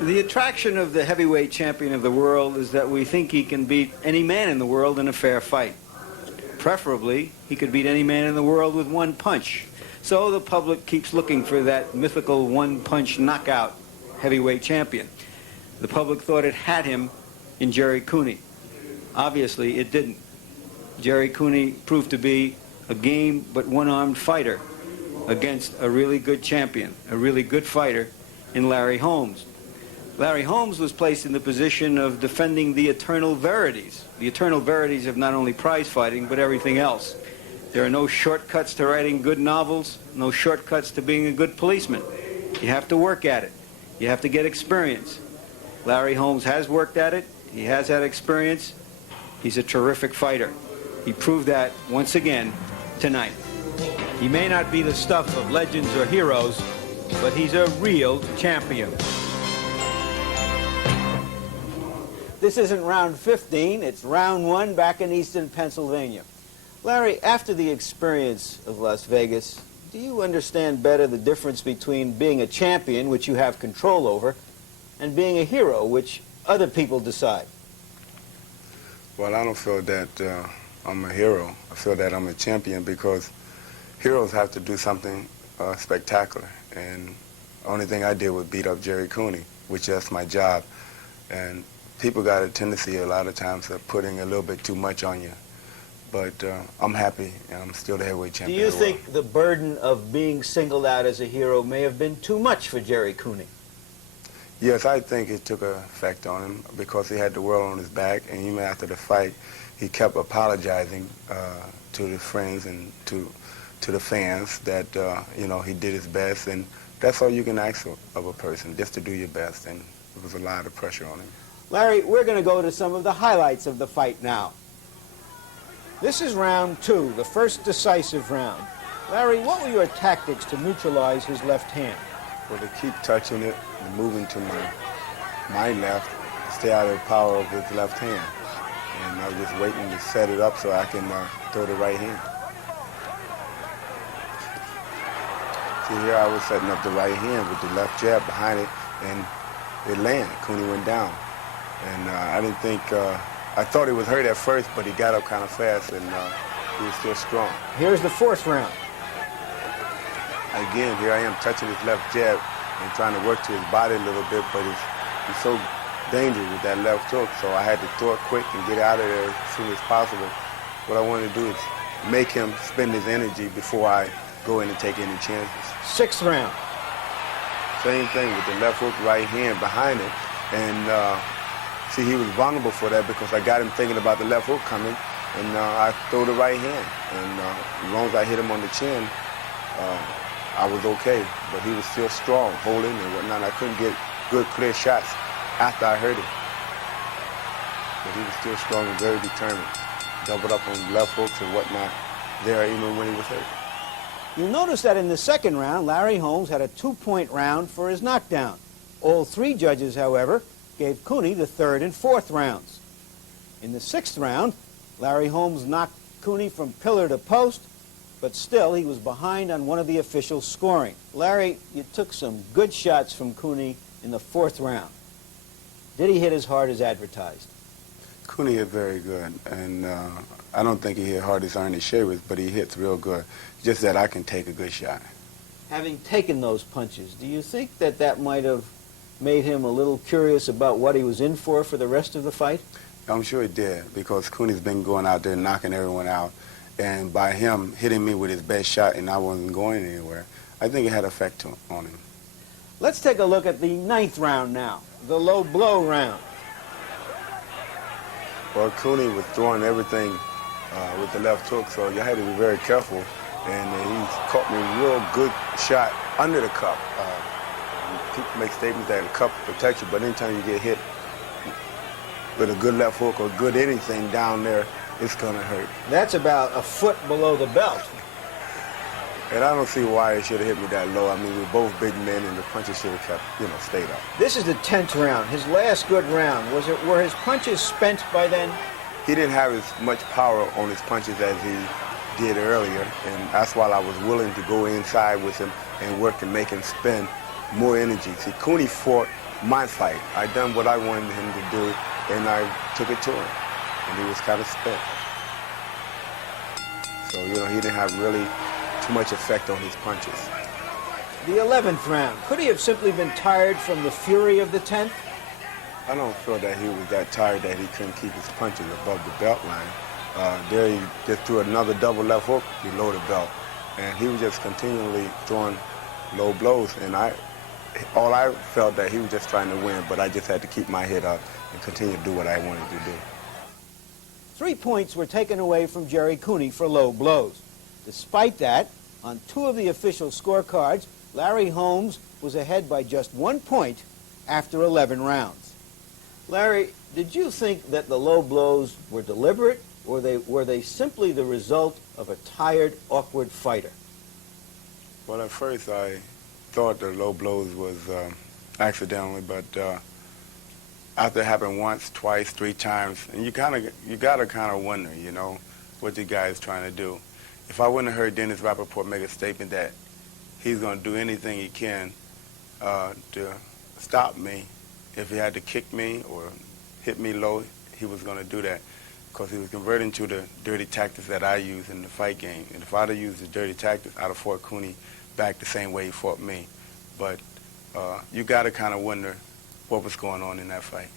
The attraction of the heavyweight champion of the world is that we think he can beat any man in the world in a fair fight. Preferably, he could beat any man in the world with one punch. So the public keeps looking for that mythical one-punch knockout heavyweight champion. The public thought it had him in Jerry Cooney. Obviously, it didn't. Jerry Cooney proved to be a game but one-armed fighter against a really good champion, a really good fighter in Larry Holmes. Larry Holmes was placed in the position of defending the eternal verities. The eternal verities of not only prize fighting, but everything else. There are no shortcuts to writing good novels, no shortcuts to being a good policeman. You have to work at it. You have to get experience. Larry Holmes has worked at it. He has had experience. He's a terrific fighter. He proved that once again tonight. He may not be the stuff of legends or heroes, but he's a real champion. This isn't round 15, it's round 1 back in Easton, Pennsylvania. Larry, after the experience of Las Vegas, do you understand better the difference between being a champion, which you have control over, and being a hero, which other people decide? Well, I don't feel that I'm a hero. I feel that I'm a champion because heroes have to do something spectacular. And the only thing I did was beat up Jerry Cooney, which that's my job. And people got a tendency a lot of times of putting a little bit too much on you. But I'm happy, and I'm still the heavyweight champion. Do you think the burden of being singled out as a hero may have been too much for Jerry Cooney? Yes, I think it took an effect on him because he had the world on his back, and even after the fight, he kept apologizing to the friends and to the fans that, you know, he did his best, and that's all you can ask of a person, just to do your best, and there was a lot of pressure on him. Larry, we're going to go to some of the highlights of the fight now. This is round 2, the first decisive round. Larry, what were your tactics to neutralize his left hand? Well, to keep touching it and moving to my left, stay out of the power of his left hand. And I was just waiting to set it up so I can throw the right hand. See, here I was setting up the right hand with the left jab behind it, and it landed. Cooney went down. And I didn't think, I thought he was hurt at first, but he got up kind of fast, and he was still strong. Here's the 4th round. Again, here I am touching his left jab and trying to work to his body a little bit, but he's so dangerous with that left hook, so I had to throw it quick and get out of there as soon as possible. What I wanted to do is make him spend his energy before I go in and take any chances. 6th round. Same thing with the left hook, right hand behind it, and see, he was vulnerable for that because I got him thinking about the left hook coming, and I throw the right hand, and as long as I hit him on the chin, I was okay, but he was still strong, holding and whatnot. I couldn't get good, clear shots after I hurt him. But he was still strong and very determined. Doubled up on left hooks and whatnot there even when he was hurt. You'll notice that in the 2nd round, Larry Holmes had a 2-point round for his knockdown. All 3 judges, however, gave Cooney the 3rd and 4th rounds. In the 6th round, Larry Holmes knocked Cooney from pillar to post, but still he was behind on one of the officials scoring. Larry, you took some good shots from Cooney in the 4th round. Did he hit as hard as advertised? Cooney hit very good, and I don't think he hit hard as Ernie Shavers, but he hits real good. Just that I can take a good shot. Having taken those punches, do you think that that might have made him a little curious about what he was in for the rest of the fight? I'm sure it did, because Cooney's been going out there knocking everyone out, and by him hitting me with his best shot and I wasn't going anywhere, I think it had effect on him. Let's take a look at the 9th round now. the low blow round. Well, Cooney was throwing everything with the left hook, so you had to be very careful. And he caught me a real good shot under the cup. People make statements that the cup protects you, but anytime you get hit with a good left hook or good anything down there, it's going to hurt. That's about a foot below the belt. And I don't see why it should have hit me that low. I mean, we're both big men, and the punches should have kept, stayed up. This is the 10th round, his last good round. Were his punches spent by then? He didn't have as much power on his punches as he did earlier, and that's why I was willing to go inside with him and work and make him spend more energy. See, Cooney fought my fight. I done what I wanted him to do, and I took it to him, and he was kind of spent. So, he didn't have really too much effect on his punches. The 11th round. Could he have simply been tired from the fury of the 10th? I don't feel that he was that tired that he couldn't keep his punches above the belt line. There he just threw another double left hook below the belt. And he was just continually throwing low blows. And all I felt that he was just trying to win, but I just had to keep my head up and continue to do what I wanted to do. 3 points were taken away from Jerry Cooney for low blows. Despite that, on 2 of the official scorecards, Larry Holmes was ahead by just 1 point after 11 rounds. Larry, did you think that the low blows were deliberate, or were they simply the result of a tired, awkward fighter? Well, at first I thought the low blows was accidentally, but after it happened once, twice, 3 times, and you gotta kind of wonder, what the guy is trying to do. If I wouldn't have heard Dennis Rappaport make a statement that he's going to do anything he can to stop me, if he had to kick me or hit me low, he was going to do that, because he was converting to the dirty tactics that I use in the fight game. And if I'd have used the dirty tactics, I'd have fought Cooney back the same way he fought me. But you got to kind of wonder what was going on in that fight.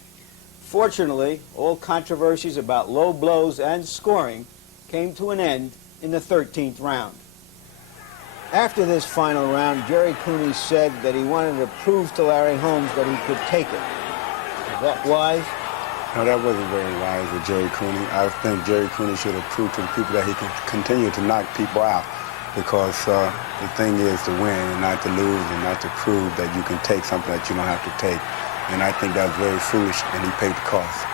Fortunately, all controversies about low blows and scoring came to an end in the 13th round. After this final round, Jerry Cooney said that he wanted to prove to Larry Holmes that he could take it. Is that wise? No, that wasn't very wise with Jerry Cooney. I think Jerry Cooney should have proved to the people that he can continue to knock people out, because the thing is to win and not to lose, and not to prove that you can take something that you don't have to take. And I think that was very foolish, and he paid the cost.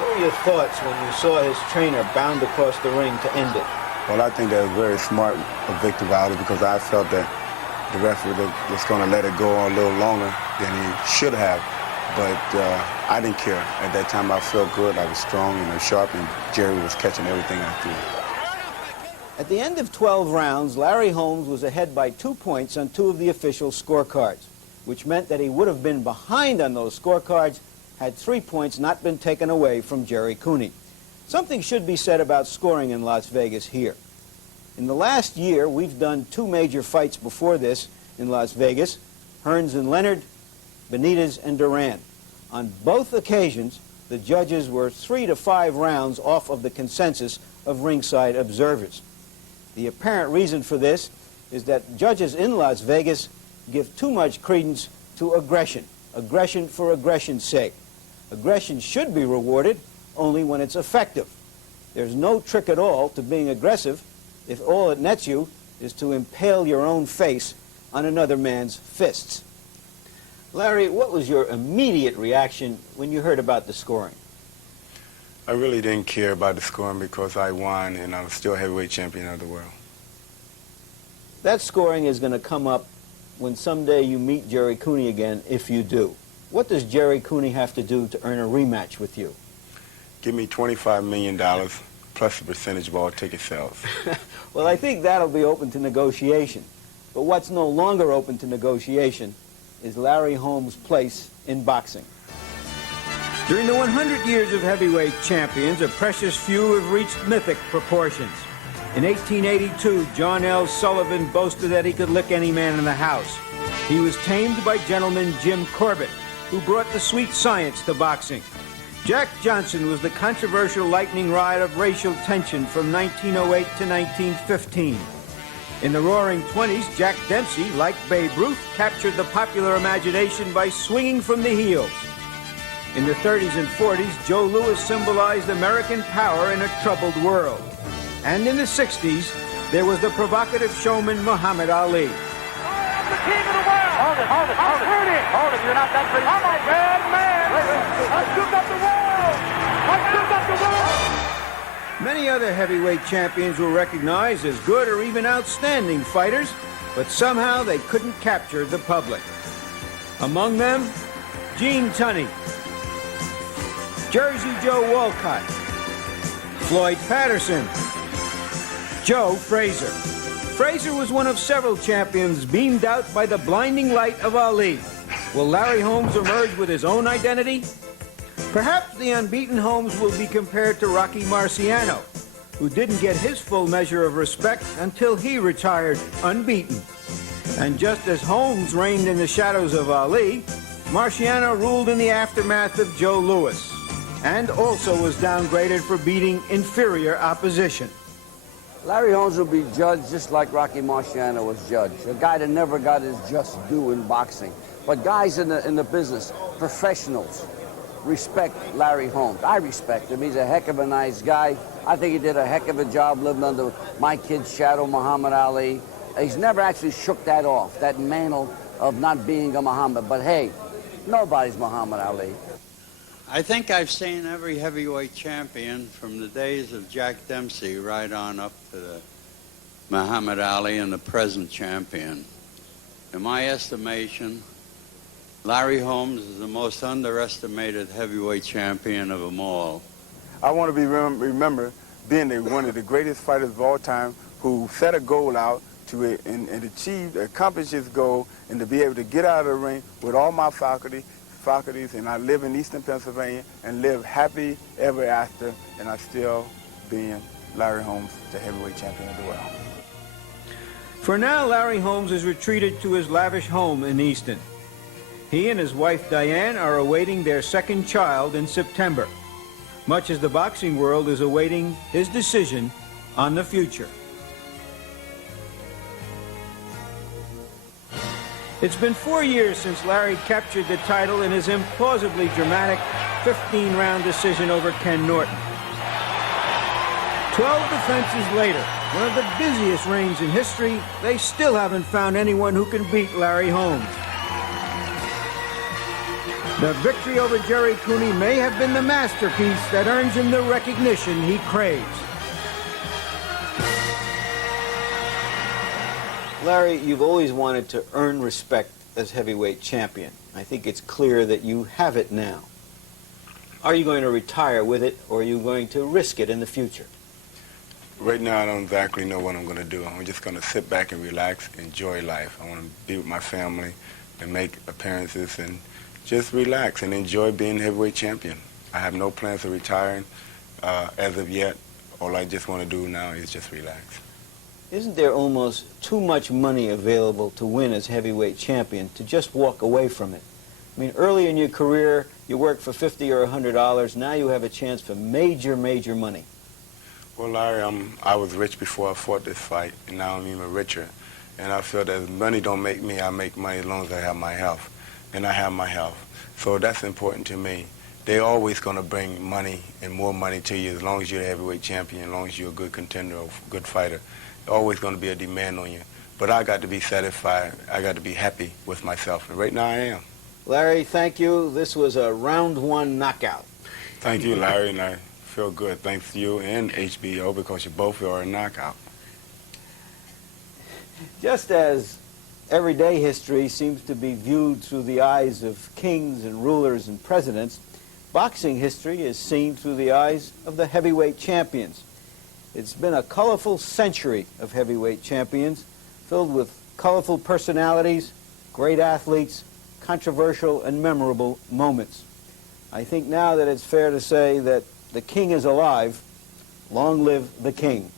What were your thoughts when you saw his trainer bound across the ring to end it? Well, I think that was very smart of Victor Valder, because I felt that the referee was going to let it go a little longer than he should have. But I didn't care. At that time, I felt good. I was strong and I was sharp, and Jerry was catching everything I threw. At the end of 12 rounds, Larry Holmes was ahead by 2 points on 2 of the official scorecards, which meant that he would have been behind on those scorecards had 3 points not been taken away from Jerry Cooney. Something should be said about scoring in Las Vegas here. In the last year, we've done 2 major fights before this in Las Vegas, Hearns and Leonard, Benitez and Duran. On both occasions, the judges were 3 to 5 rounds off of the consensus of ringside observers. The apparent reason for this is that judges in Las Vegas give too much credence to aggression for aggression's sake. Aggression should be rewarded only when it's effective. There's no trick at all to being aggressive if all it nets you is to impale your own face on another man's fists. Larry, what was your immediate reaction when you heard about the scoring? I really didn't care about the scoring, because I won and I'm still heavyweight champion of the world. That scoring is going to come up when someday you meet Jerry Cooney again, if you do. What does Jerry Cooney have to do to earn a rematch with you? Give me $25 million plus a percentage of all ticket sales. Well, I think that'll be open to negotiation. But what's no longer open to negotiation is Larry Holmes' place in boxing. During the 100 years of heavyweight champions, a precious few have reached mythic proportions. In 1882, John L. Sullivan boasted that he could lick any man in the house. He was tamed by gentleman Jim Corbett, who brought the sweet science to boxing. Jack Johnson was the controversial lightning rod of racial tension from 1908 to 1915. In the Roaring '20s, Jack Dempsey, like Babe Ruth, captured the popular imagination by swinging from the heels. In the 30s and 40s, Joe Louis symbolized American power in a troubled world. And in the 60s, there was the provocative showman Muhammad Ali. I'm the king of the world. Hold it. Hold it, you're not that pretty. I'm a bad man. I shook up the world. Many other heavyweight champions were recognized as good or even outstanding fighters, but somehow they couldn't capture the public. Among them, Gene Tunney, Jersey Joe Walcott, Floyd Patterson, Joe Frazier. Frazier was one of several champions beamed out by the blinding light of Ali. Will Larry Holmes emerge with his own identity? Perhaps the unbeaten Holmes will be compared to Rocky Marciano, who didn't get his full measure of respect until he retired unbeaten. And just as Holmes reigned in the shadows of Ali, Marciano ruled in the aftermath of Joe Louis, and also was downgraded for beating inferior opposition. Larry Holmes will be judged just like Rocky Marciano was judged, a guy that never got his just due in boxing. But guys in the business, professionals, respect Larry Holmes. I respect him. He's a heck of a nice guy. I think he did a heck of a job living under my kid's shadow, Muhammad Ali. He's never actually shook that off, that mantle of not being a Muhammad. But hey, nobody's Muhammad Ali. I think I've seen every heavyweight champion from the days of Jack Dempsey right on up to the Muhammad Ali and the present champion. In my estimation, Larry Holmes is the most underestimated heavyweight champion of them all. I want to be remembered being one of the greatest fighters of all time who set a goal out to and accomplish his goal, and to be able to get out of the ring with all my faculties, and I live in Eastern Pennsylvania and live happy ever after, and I still being Larry Holmes, the heavyweight champion of the world. For now, Larry Holmes has retreated to his lavish home in Easton. He and his wife Diane are awaiting their second child in September, much as the boxing world is awaiting his decision on the future. It's been 4 years since Larry captured the title in his implausibly dramatic 15-round decision over Ken Norton. 12 defenses later, one of the busiest reigns in history, they still haven't found anyone who can beat Larry Holmes. The victory over Jerry Cooney may have been the masterpiece that earns him the recognition he craves. Larry, you've always wanted to earn respect as heavyweight champion. I think it's clear that you have it now. Are you going to retire with it, or are you going to risk it in the future? Right now, I don't exactly know what I'm going to do. I'm just going to sit back and relax, enjoy life. I want to be with my family and make appearances and just relax and enjoy being heavyweight champion. I have no plans of retiring as of yet. All I just want to do now is just relax. Isn't there almost too much money available to win as heavyweight champion to just walk away from it? I mean, early in your career, you worked for $50 or $100. Now you have a chance for major, major money. Well, Larry, I was rich before I fought this fight, and now I'm even richer. And I feel that money don't make me. I make money as long as I have my health. And I have my health. So that's important to me. They're always going to bring money and more money to you as long as you're a heavyweight champion, as long as you're a good contender or a good fighter. There's always going to be a demand on you. But I got to be satisfied. I got to be happy with myself. And right now I am. Larry, thank you. This was a round one knockout. Thank you, Larry, and I feel good. Thanks to you and HBO, because you both are a knockout. Just as everyday history seems to be viewed through the eyes of kings and rulers and presidents, boxing history is seen through the eyes of the heavyweight champions. It's been a colorful century of heavyweight champions, filled with colorful personalities, great athletes, controversial and memorable moments. I think now that it's fair to say that the king is alive. Long live the king.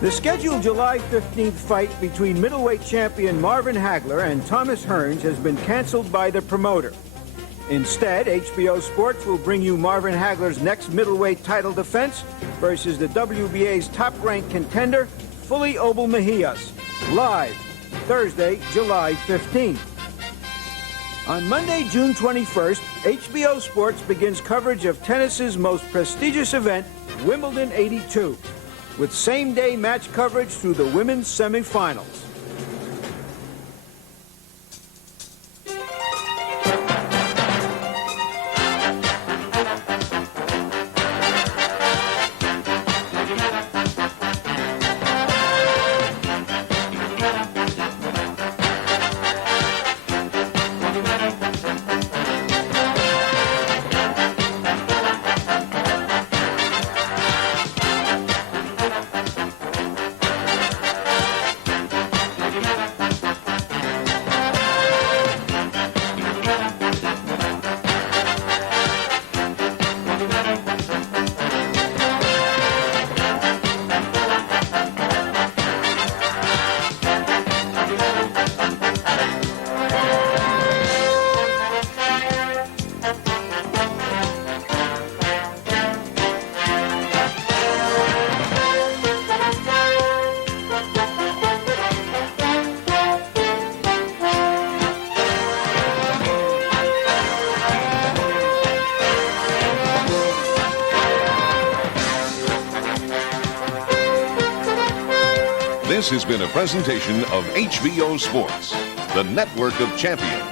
The scheduled July 15th fight between middleweight champion Marvin Hagler and Thomas Hearns has been canceled by the promoter. Instead, HBO Sports will bring you Marvin Hagler's next middleweight title defense versus the WBA's top-ranked contender, fully oval Mejias, live Thursday, July 15th. On Monday, June 21st, HBO Sports begins coverage of tennis's most prestigious event, Wimbledon 82, with same-day match coverage through the women's semifinals. This has been a presentation of HBO Sports, the network of champions.